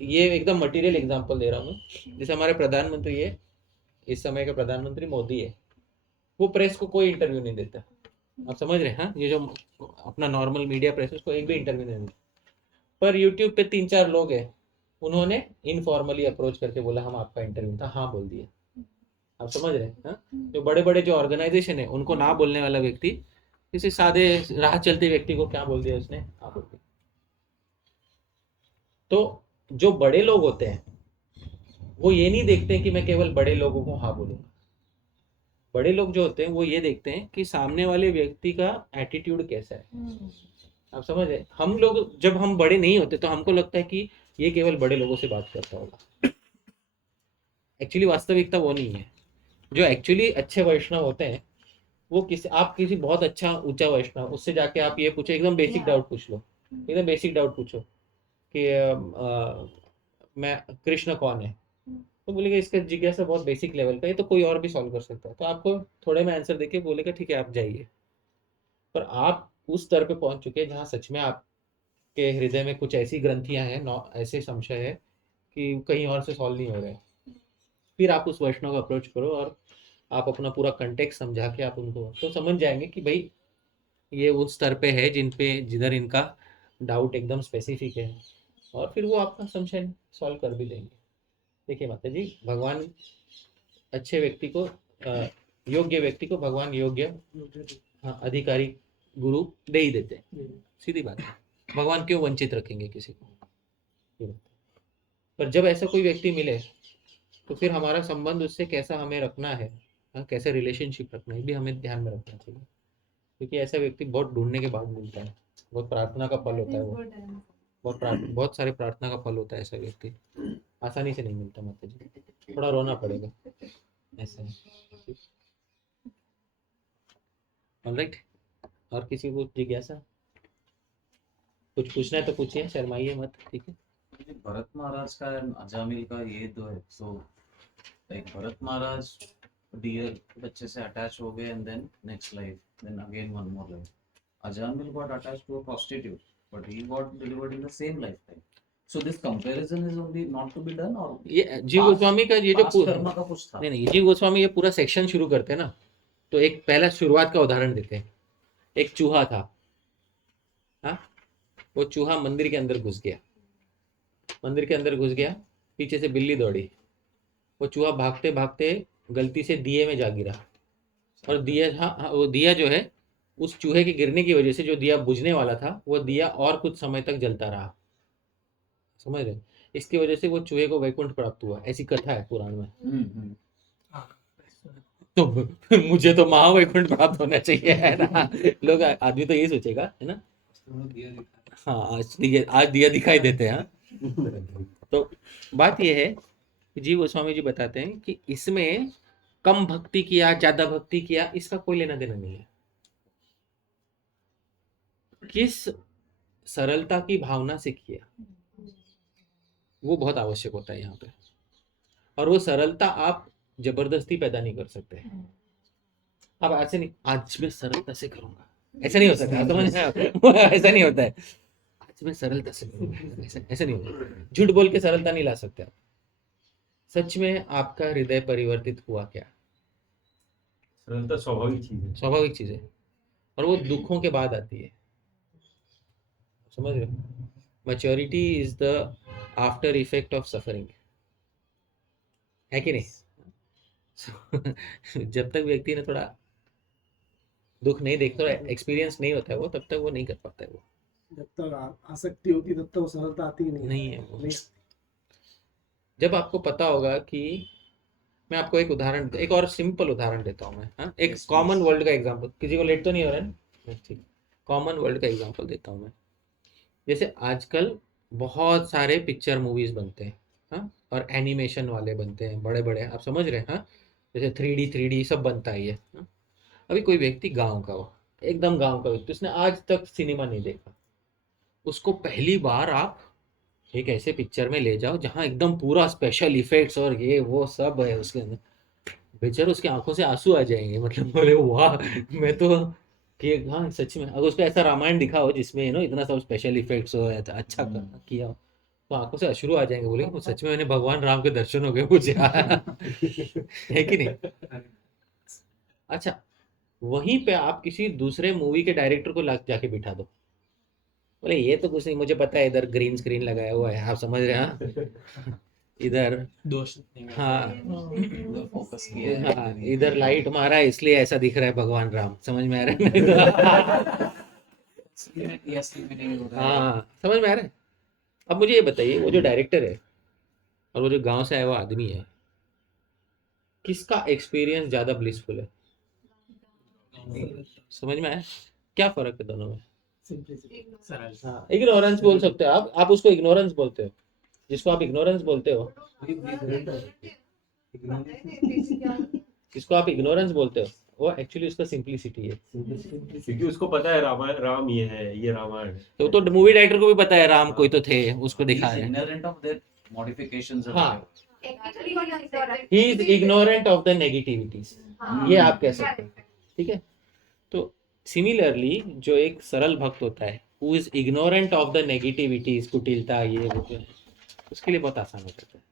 ये एकदम मटेरियल एग्जांपल दे रहा हूँ मैं। जैसे हमारे प्रधानमंत्री है, इस समय के प्रधानमंत्री मोदी है, वो प्रेस को कोई इंटरव्यू नहीं देता। आप समझ रहे हैं? हाँ, ये जो अपना नॉर्मल मीडिया प्रेस उसको एक भी इंटरव्यू नहीं देता। पर यूट्यूब पे 3-4 लोग हैं, उन्होंने इनफॉर्मली अप्रोच करके बोला हम आपका इंटरव्यू था, हाँ बोल दिया। आप समझ रहे हैं? हाँ? जो बड़े बड़े जो ऑर्गेनाइजेशन है उनको ना बोलने वाला व्यक्ति किसी सादे राह चलते व्यक्ति को क्या बोल दिया उसने, हाँ बोल दिया। तो जो बड़े लोग होते हैं वो ये नहीं देखते कि मैं केवल बड़े लोगों को हाँ बोलूंगा। बड़े लोग जो होते हैं वो ये देखते हैं कि सामने वाले व्यक्ति का एटीट्यूड कैसा है। आप समझ रहे? हम लोग जब हम बड़े नहीं होते तो हमको लगता है कि ये केवल बड़े लोगों से बात करता होगा। एक्चुअली वास्तविकता वो नहीं है। जो एक्चुअली अच्छे वैष्णव होते हैं वो आप किसी बहुत अच्छा ऊंचा वैष्णव उससे जाके आप ये पूछो, एकदम बेसिक डाउट पूछ लो, एकदम बेसिक डाउट पूछो, कि मैं कृष्ण कौन है, तो बोलेगा इसका जिज्ञासा बहुत बेसिक लेवल का है, तो कोई और भी सॉल्व कर सकता है, तो आपको थोड़े में आंसर देके बोलेगा ठीक है आप जाइए। पर आप उस स्तर पे पहुंच चुके हैं जहाँ सच में आपके हृदय में कुछ ऐसी ग्रंथियां हैं, ऐसे संशय है कि कहीं और से सॉल्व नहीं हो रहे, फिर आप उस वैष्णव को अप्रोच करो और आप अपना पूरा कंटेक्स्ट समझा के आप उनको तो समझ जाएंगे कि भाई ये उस स्तर पे है जिधर इनका डाउट एकदम स्पेसिफिक है, और फिर वो आपका संशय सॉल्व कर भी देंगे। देखिए माता जी, भगवान अच्छे व्यक्ति को योग्य व्यक्ति को भगवान योग्य हाँ अधिकारी गुरु दे ही देते हैं, सीधी बात है। भगवान क्यों वंचित रखेंगे किसी को, ये बात। पर जब ऐसा कोई व्यक्ति मिले तो फिर हमारा संबंध उससे कैसा हमें रखना है, कैसे रिलेशनशिप रखना है भी हमें ध्यान में रखना चाहिए, क्योंकि ऐसा व्यक्ति बहुत ढूंढने के बाद मिलता है, बहुत प्रार्थना का फल होता है वो, बहुत सारे प्रार्थना का फल होता है, ऐसा व्यक्ति आसानी से नहीं मिलता माता जी, थोड़ा रोना पड़ेगा ऐसा है। ऑलराइट, और किसी को जिज्ञासा कुछ पूछना है तो पूछिए, शर्माइए मत, ठीक है। भरत महाराज का एंड अजामिल का ये दो है, so like Bharat Maharaj deer बच्चे से अटैच हो गए and then next life, then again one more life. Ajamil got attached to a prostitute, but he got delivered in the same lifetime. So this comparison is only not to be done, or ये जीव गोस्वामी का ये जो past Karma का कुछ था? नहीं जीव गोस्वामी ये पूरा सेक्शन शुरू करते हैं ना, तो एक पहला शुरुआत का उदाहरण देते हैं। एक चूहा था, हाँ, वो चूहा मंदिर के अंदर घुस गया, मंदिर के अंदर घुस गया, पीछे से बिल्ली दौड़ी, वो चूहा भागते भागते गलती से दिए में जा गिरा, और दिया हाँ वो दिया जो है उस चूहे के गिरने की वजह से जो दिया बुझने वाला था वो दिया और कुछ समय तक जलता रहा, समझ रहे। इसकी वजह से वो चूहे को वैकुंठ प्राप्त हुआ, ऐसी कथा है पुराण में। तो मुझे तो महावैकुंठ प्राप्त होना चाहिए, है ना, लोग आदमी तो यही सोचेगा, है ना। हाँ आज दिया दिखाई देते हैं। तो बात यह है कि जीव गोस्वामी जी बताते हैं कि इसमें कम भक्ति किया ज्यादा भक्ति किया इसका कोई लेना देना नहीं है, किस सरलता की भावना से किया वो बहुत आवश्यक होता है यहाँ पे, और वो सरलता आप जबरदस्ती पैदा नहीं कर सकते। अब ऐसे नहीं आज मैं सरलता से करूंगा, ऐसा नहीं हो सकता, समझ ऐसा नहीं होता है, आज मैं सरलता से करूंगा, ऐसा नहीं होता। झूठ बोल के सरलता नहीं ला सकते आप। सच में आपका हृदय परिवर्तित हुआ क्या? सरलता स्वाभाविक चीज है, स्वाभाविक चीज है, और वो दुखों के बाद आती है, समझ रहे हो। Maturity is the after effect of suffering, है कि नहीं। जब तक व्यक्ति ने थोड़ा दुख नहीं देखता, एक्सपीरियंस नहीं होता है वो, तब तक वो नहीं कर पाता है वो। जब तक आसक्ति होती तब तक वो सरलता आती ही नहीं है वो। नहीं। जब आपको पता होगा कि मैं आपको एक और सिंपल उदाहरण देता हूँ मैं, हाँ, एक कॉमन वर्ल्ड का एग्जांपल, किसी को लेट तो नहीं हो रहा है ना, ठीक, कॉमन वर्ल्ड का एग्जांपल देता हूँ मैं। जैसे आजकल बहुत सारे पिक्चर मूवीज बनते हैं, हाँ, और एनिमेशन वाले बनते हैं बड़े बड़े, आप समझ रहे हैं, हाँ, जैसे 3D सब बनता है ये, हाँ? अभी कोई व्यक्ति गांव का हो, एकदम गांव का व्यक्ति, उसने आज तक सिनेमा नहीं देखा, उसको पहली बार आप एक ऐसे पिक्चर में ले जाओ जहाँ एकदम पूरा स्पेशल इफेक्ट्स और ये वो सब है उसके अंदर, बेचारा उसकी आंखों से आंसू आ जाएंगे, मतलब बोले वाह, मैं तो कि हाँ सच में। अगर उसको ऐसा रामायण दिखाओ जिसमें इतना सब स्पेशल इफेक्ट्स हो, अच्छा किया हो, तो आंखों से अश्रु आ जाएंगे, बोले वो सच में मैंने भगवान राम के दर्शन हो गए मुझे। है कि नहीं। अच्छा, वहीं पे आप किसी दूसरे मूवी के डायरेक्टर को जाके बिठा दो, बोले ये तो कुछ नहीं, मुझे पता है इधर ग्रीन स्क्रीन लगाया हुआ है, आप समझ रहे हैं, हाँ? इधर दोष नहीं है। हाँ फोकस किया हाँ, इधर लाइट मारा है इसलिए ऐसा दिख रहा है भगवान राम, समझ में आ रहा है। हाँ समझ में आ रहा है। अब मुझे ये बताइए, वो जो डायरेक्टर है और वो जो गांव से आया हुआ आदमी है, किसका एक्सपीरियंस ज्यादा ब्लिसफुल है? समझ में आया क्या फर्क है दोनों में? सरल। हाँ, इग्नोरेंस बोल सकते हो आप उसको इग्नोरेंस बोलते हो, जिसको आप इग्नोरेंस बोलते हो, किसको आप इग्नोरेंस बोलते हो, वो एक्चुअली उसका सिंप्लिसिटी है। क्योंकि उसको पता है रामायण, राम ये है, ये रामायण है। तो मूवी डायरेक्टर को भी पता है राम कोई तो थे, उसको दिखा रहे हैं। ignorant of their modifications of हाँ। life. Actually, he is ignorant. He is ignorant of the negativities, हाँ, ये आप कह सकते हैं। correct. ठीक है। तो सिमिलरली जो एक सरल भक्त होता है, who is ignorant of the negativities, कुटिलता, ये वो, उसके लिए बहुत आसान हो जाता है,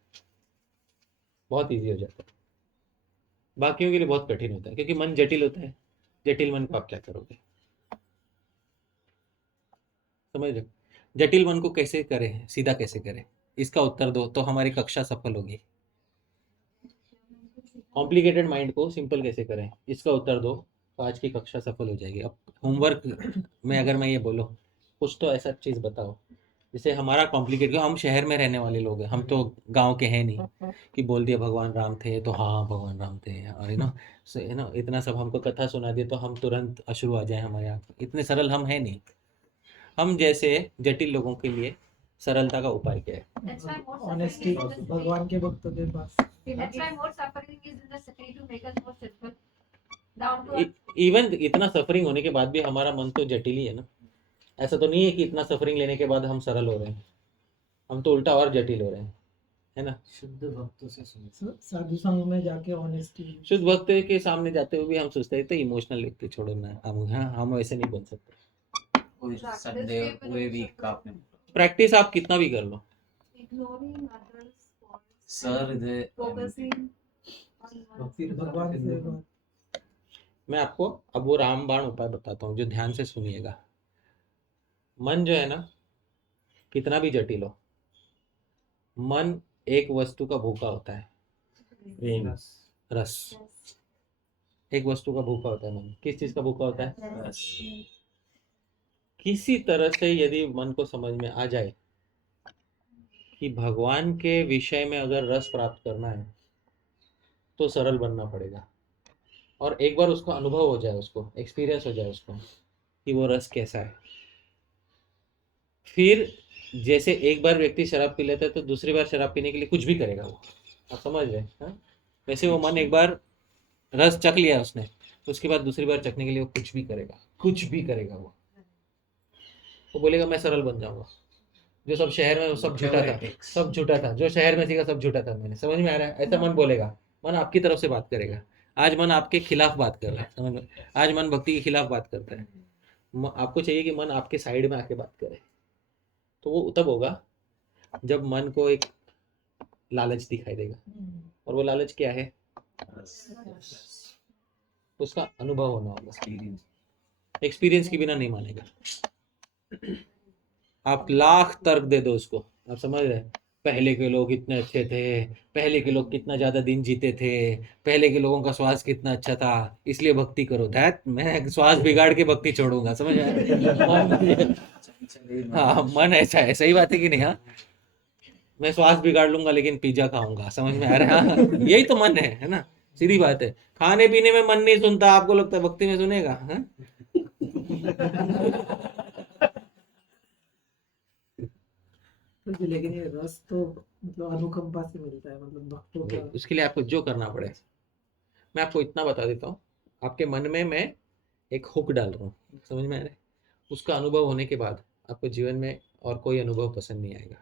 बहुत इजी हो जाता है। बाकियों के लिए बहुत कठिन होता है, क्योंकि मन जटिल होता है। जटिल मन को आप क्या करोगे, समझ रहे हो? जटिल मन को कैसे करें, सीधा कैसे करें, इसका उत्तर दो तो हमारी कक्षा सफल होगी। कॉम्प्लिकेटेड माइंड को सिंपल कैसे करें, इसका उत्तर दो तो आज की कक्षा सफल हो जाएगी। अब होमवर्क में अगर मैं ये बोलो, कुछ तो ऐसा चीज़ बताओ जैसे हमारा कॉम्प्लिकेट, हम शहर में रहने वाले लोग हैं, हम तो गांव के हैं नहीं कि बोल दिया भगवान राम थे तो हाँ भगवान राम थे, और यू नो इतना सब हमको कथा सुना दिया तो हम तुरंत अश्रु आ जाए हमारे आँख में। इतने सरल हम हैं नहीं। हम जैसे जटिल लोगों के लिए सरलता का उपाय क्या है? That's why more honesty suffering is in the भगवान के भक्तों के पास। city. That's why more suffering is in the city to make us more simple. Down to earth. Even इतना सफरिंग होने के बाद भी हमारा मन तो जटिल ही है ना। ऐसा तो नहीं है कि इतना सफरिंग लेने के बाद हम सरल हो रहे हैं, हम तो उल्टा और जटिल हो रहे हैं, है ना। शुद्ध भक्तों से सुनो। साधु संघ में जाके ऑनेस्टी। शुद्ध भक्त के सामने जाते हुए भी हम सोचते हैं तो इमोशनल व्यक्ति छोड़ो ना, हम वैसे नहीं बन सकते। कोई संडे पूरे वीक का आपने प्रैक्टिस आप कितना भी कर लो, Ignoring others' faults. Sir they Focusing on फिर oneself. भगवान से मैं आपको अब वो रामबाण उपाय बताता हूँ जो ध्यान से सुनिएगा। मन जो है ना, कितना भी जटिल हो, मन एक वस्तु का भूखा होता है, प्रेम, रस। एक वस्तु का भूखा होता है मन, किस चीज का भूखा होता है? किसी तरह से यदि मन को समझ में आ जाए कि भगवान के विषय में अगर रस प्राप्त करना है तो सरल बनना पड़ेगा, और एक बार उसको अनुभव हो जाए, उसको एक्सपीरियंस हो जाए उसको कि वो रस कैसा है, फिर जैसे एक बार व्यक्ति शराब पी लेता है तो दूसरी बार शराब पीने के लिए कुछ भी करेगा वो, आप समझ रहे हैं? वैसे वो मन एक बार रस चख लिया उसने, उसके बाद दूसरी बार चखने के लिए वो कुछ भी करेगा, कुछ भी करेगा। वो बोलेगा मैं सरल बन जाऊंगा। जो सब शहर में वो सब झूठा था, सब झूठा था, जो शहर में सीखा सब झूठा था, मैंने समझ में आ रहा है? ऐसा मन बोलेगा। मन आपकी तरफ से बात करेगा। आज मन आपके खिलाफ बात कर रहा है, समझ में? आज मन भक्ति के खिलाफ बात करता है। आपको चाहिए कि मन आपके साइड में आके बात करे, तो वो तब होगा जब मन को एक लालच दिखाई देगा, और वो लालच क्या है? उसका अनुभव होना होगा। एक्सपीरियंस के बिना नहीं मानेगा। आप लाख तर्क दे दो उसको, आप समझ रहे हैं? पहले के लोग इतने अच्छे थे, पहले के लोग कितना ज्यादा दिन जीते थे, पहले के लोगों का स्वास्थ्य कितना अच्छा था, इसलिए भक्ति करो। दैट मैं स्वास्थ्य बिगाड़ के भक्ति छोड़ूंगा, समझ में? हाँ, मन ऐसा है, सही बात है कि नहीं? हाँ, मैं स्वास्थ्य बिगाड़ लूंगा लेकिन पिज्जा खाऊंगा, समझ में आ रहा है? हाँ, यही तो मन है ना, सीधी बात है। खाने पीने में मन नहीं सुनता, आपको लगता है भक्ति में सुनेगा? हाँ? लेकिन ये रस तो मतलब अनुकंपा से मिलता है, मतलब भक्तों का। उसके लिए आपको जो करना पड़े, मैं आपको इतना बता देता हूँ। आपके मन में मैं एक हुक डाल रहा हूँ, समझ में आ रहा है? उसका अनुभव होने के बाद आपको जीवन में और कोई अनुभव पसंद नहीं आएगा।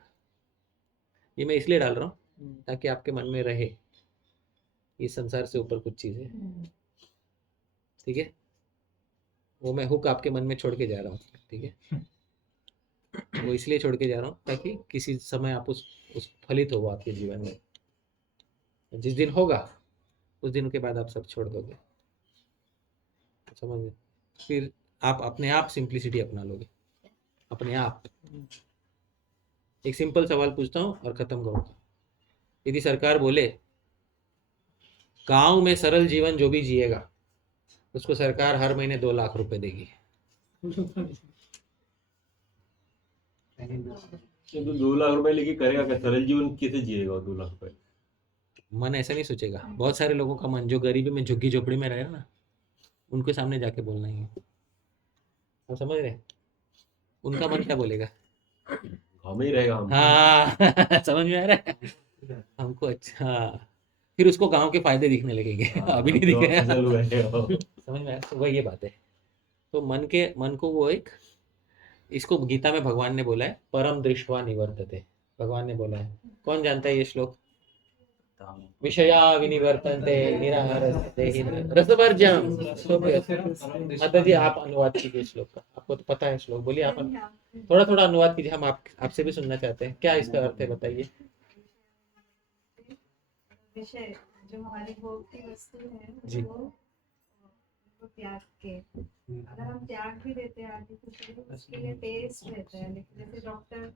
ये मैं इसलिए डाल रहा हूँ ताकि आपके मन में रहे इस संसार से ऊपर कुछ चीज़ है, ठीक है? वो मैं हुक आपके मन में छोड़ के जा रहा हूँ, ठीक है? वो इसलिए छोड़ के जा रहा हूँ ताकि किसी समय आप उस फलित हो वो आपके जीवन में। जिस दिन होगा उस दिन के बाद आप सब छोड़ दोगे, समझ में? फिर आप अपने आप सिंप्लिसिटी अपना लोगे, अपने आप। एक सिंपल सवाल पूछता हूँ और खत्म करूँगा। यदि सरकार बोले गांव में सरल जीवन जो भी जिएगा उसको सरकार हर महीने 2 लाख रुपए देगी, तो 2 लाख रुपए लेके करेगा क्या? सरल जीवन कैसे जिएगा 2 लाख रुपए? मन ऐसा नहीं सोचेगा। बहुत सारे लोगों का मन जो गरीबी में झुग्गी झोपड़ी में रहे ना, उनके सामने जाके बोलना ही है, आप समझ रहे हैं? उनका मन क्या बोलेगा? गाँव में ही रहेगा हम। हाँ समझ में आ रहा है हमको? अच्छा, फिर उसको गांव के फायदे दिखने लगेंगे। अभी नहीं दिख रहे हैं। फसल हुए हैं वो। समझ में आया? तो वही ये बात है। तो मन को वो एक, इसको गीता में भगवान ने बोला है परम दृष्ट्वा निवर्तते, भगवान ने बोला है। कौन जानता है ये श्लोक? विषया विनिवर्तन्ते निराहारस्ते हि रसवर्जम। माता जी आप अनुवाद कीजिए श्लोक का, आपको तो पता है श्लोक, बोलिए आप थोड़ा थोड़ा अनुवाद कीजिए, हम आपसे भी सुनना चाहते हैं, क्या इसका अर्थ है बताइए। विषय जो हमारी भोग की वस्तु है जी। वो त्याग के, अगर हम त्याग भी देते हैं आर्टिफिशियली उसके लिए टेस्ट रहता है। लेकिन जैसे डॉक्टर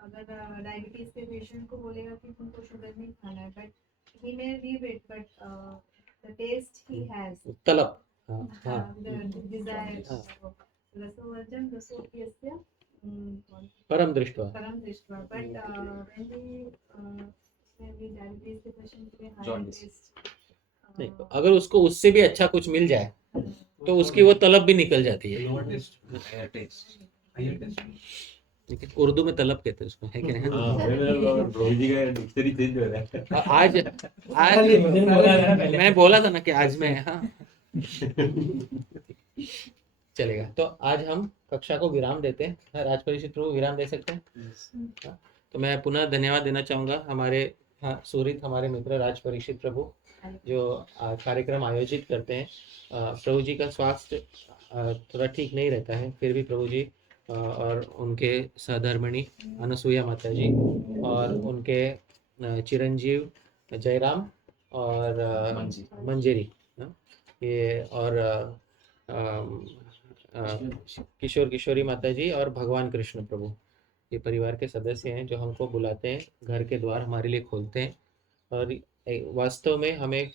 अगर डायबिटीज के पेशेंट को बोलेगा कि तुमको शुगर नहीं खाना है, but he may leave it, but the taste he has, तलब, हाँ the desire, हाँ। रसवर्जन रसोप्यस्य परम दृष्ट्वा। परम दृष्ट्वा, but when we diabetes के पेशेंट के लिए higher Jaundice. taste, नहीं, अगर उसको उससे भी अच्छा कुछ मिल जाए तो उसकी वो तलब भी निकल जाती है। Higher taste. लेकिन उर्दू में तलब कहते हैं उसको, है कि नहीं? हाँ, प्रभु जी का डिक्शनरी चेंज हो रहा है। और आज मैं बोला था ना कि आज मैं, हाँ चलेगा। तो आज हम कक्षा को विराम देते हैं। हाँ, राज परिषद प्रभु विराम दे सकते हैं। हाँ, तो मैं पुनः धन्यवाद देना चाहूँगा हमारे, हाँ सुरित हमारे मित्र राज परिषद प्रभु जो कार्यक्रम आयोजित करते हैं। प्रभु जी का स्वास्थ्य थोड़ा ठीक नहीं रहता है, फिर भी प्रभु जी और उनके सहधर्मिणी अनसुईया माता जी और उनके चिरंजीव जयराम और मंजेरी, ये और किशोर किशोरी माता जी और भगवान कृष्ण प्रभु, ये परिवार के सदस्य हैं जो हमको बुलाते हैं, घर के द्वार हमारे लिए खोलते हैं और वास्तव में हमें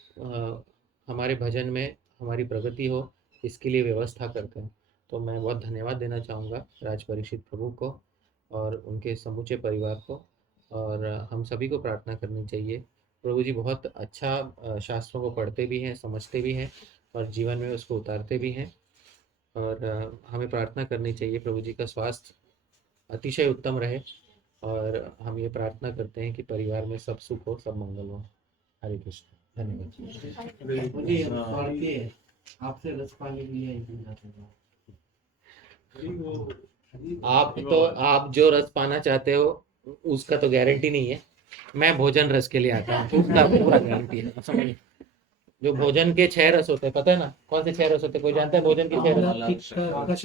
हमारे भजन में हमारी प्रगति हो इसके लिए व्यवस्था करते हैं। तो मैं बहुत धन्यवाद देना चाहूँगा राज परिषद प्रभु को और उनके समूचे परिवार को, और हम सभी को प्रार्थना करनी चाहिए। प्रभु जी बहुत अच्छा शास्त्रों को पढ़ते भी हैं, समझते भी हैं और जीवन में उसको उतारते भी हैं, और हमें प्रार्थना करनी चाहिए प्रभु जी का स्वास्थ्य अतिशय उत्तम रहे, और हम ये प्रार्थना करते हैं कि परिवार में सब सुख हो, सब मंगल हो। हरे कृष्ण। धन्यवाद। मुझे सवाल के आपसे रस पानी लिया आप जो रस पाना चाहते हो उसका तो गारंटी नहीं है, मैं भोजन रस के लिए आता हूँ, उसका पूरा गारंटी है। समझिए, जो भोजन के 6 रस होते हैं, पता है ना कौन से 6 रस होते हैं? कोई जानता है भोजन के 6 रस?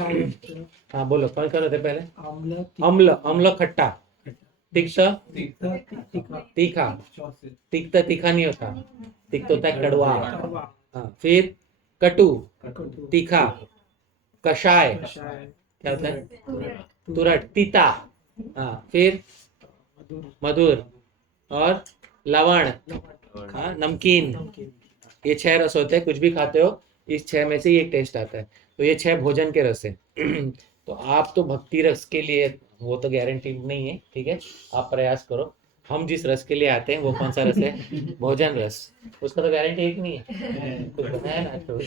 हाँ बोलो, कौन कौन होते हैं? पहले अम्ल खट्टा, तीखा, तिक्ता तीखा नहीं होता, तिक्त होता है कड़वा। हाँ, फिर कटु, तीखा, कषाय, क्या होता है? तुरट, तीता। हाँ, फिर मधुर और लवण, हाँ नमकीन। ये 6 रस होते हैं, कुछ भी खाते हो इस 6 में से ही एक टेस्ट आता है। तो ये 6 भोजन के रस है। तो आप तो भक्ति रस के लिए, वो तो गारंटी नहीं है, ठीक है, आप प्रयास करो। हम जिस रस के लिए आते हैं वो कौन सा रस है? भोजन रस, उसका तो गारंटी एक नहीं है, कुछ बताया ना तो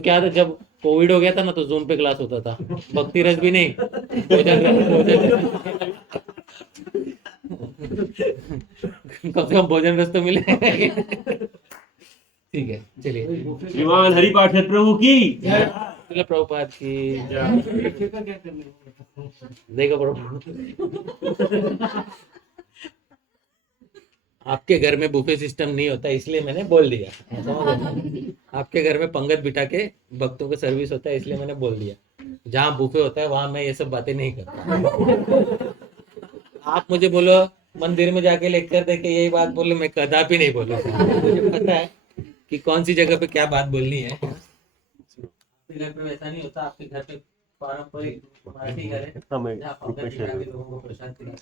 क्या था, जब कोविड हो गया था ना तो जूम पे क्लास होता था, भक्ति रस भी नहीं, भोजन रस। कम से कम भोजन रस तो मिले। ठीक है, चलिए। श्रीमान हरिपाठक प्रभु की श्रील प्रभुपाद की क्या करने देखो प्रभु, आपके घर में बुफे सिस्टम नहीं होता इसलिए मैंने बोल दिया, समझ गए? आपके घर में पंगत बिठा के भक्तों को सर्विस होता है इसलिए मैंने बोल दिया। जहाँ बुफे होता है वहां मैं ये सब बातें नहीं करता। आप मुझे बोलो मंदिर में जाके लेक्चर दे के यही बात बोलो, मैं कदापि नहीं बोलूंगा। मुझे पता है कि कौन सी जगह पे क्या बात बोलनी है। आपके घर पे वैसा नहीं होता, आपके घर पे पारंपरिक मराठी घर है, हमें जहाँ पंगत बिठा के लोगों को प्रसाद खिलाते हैं।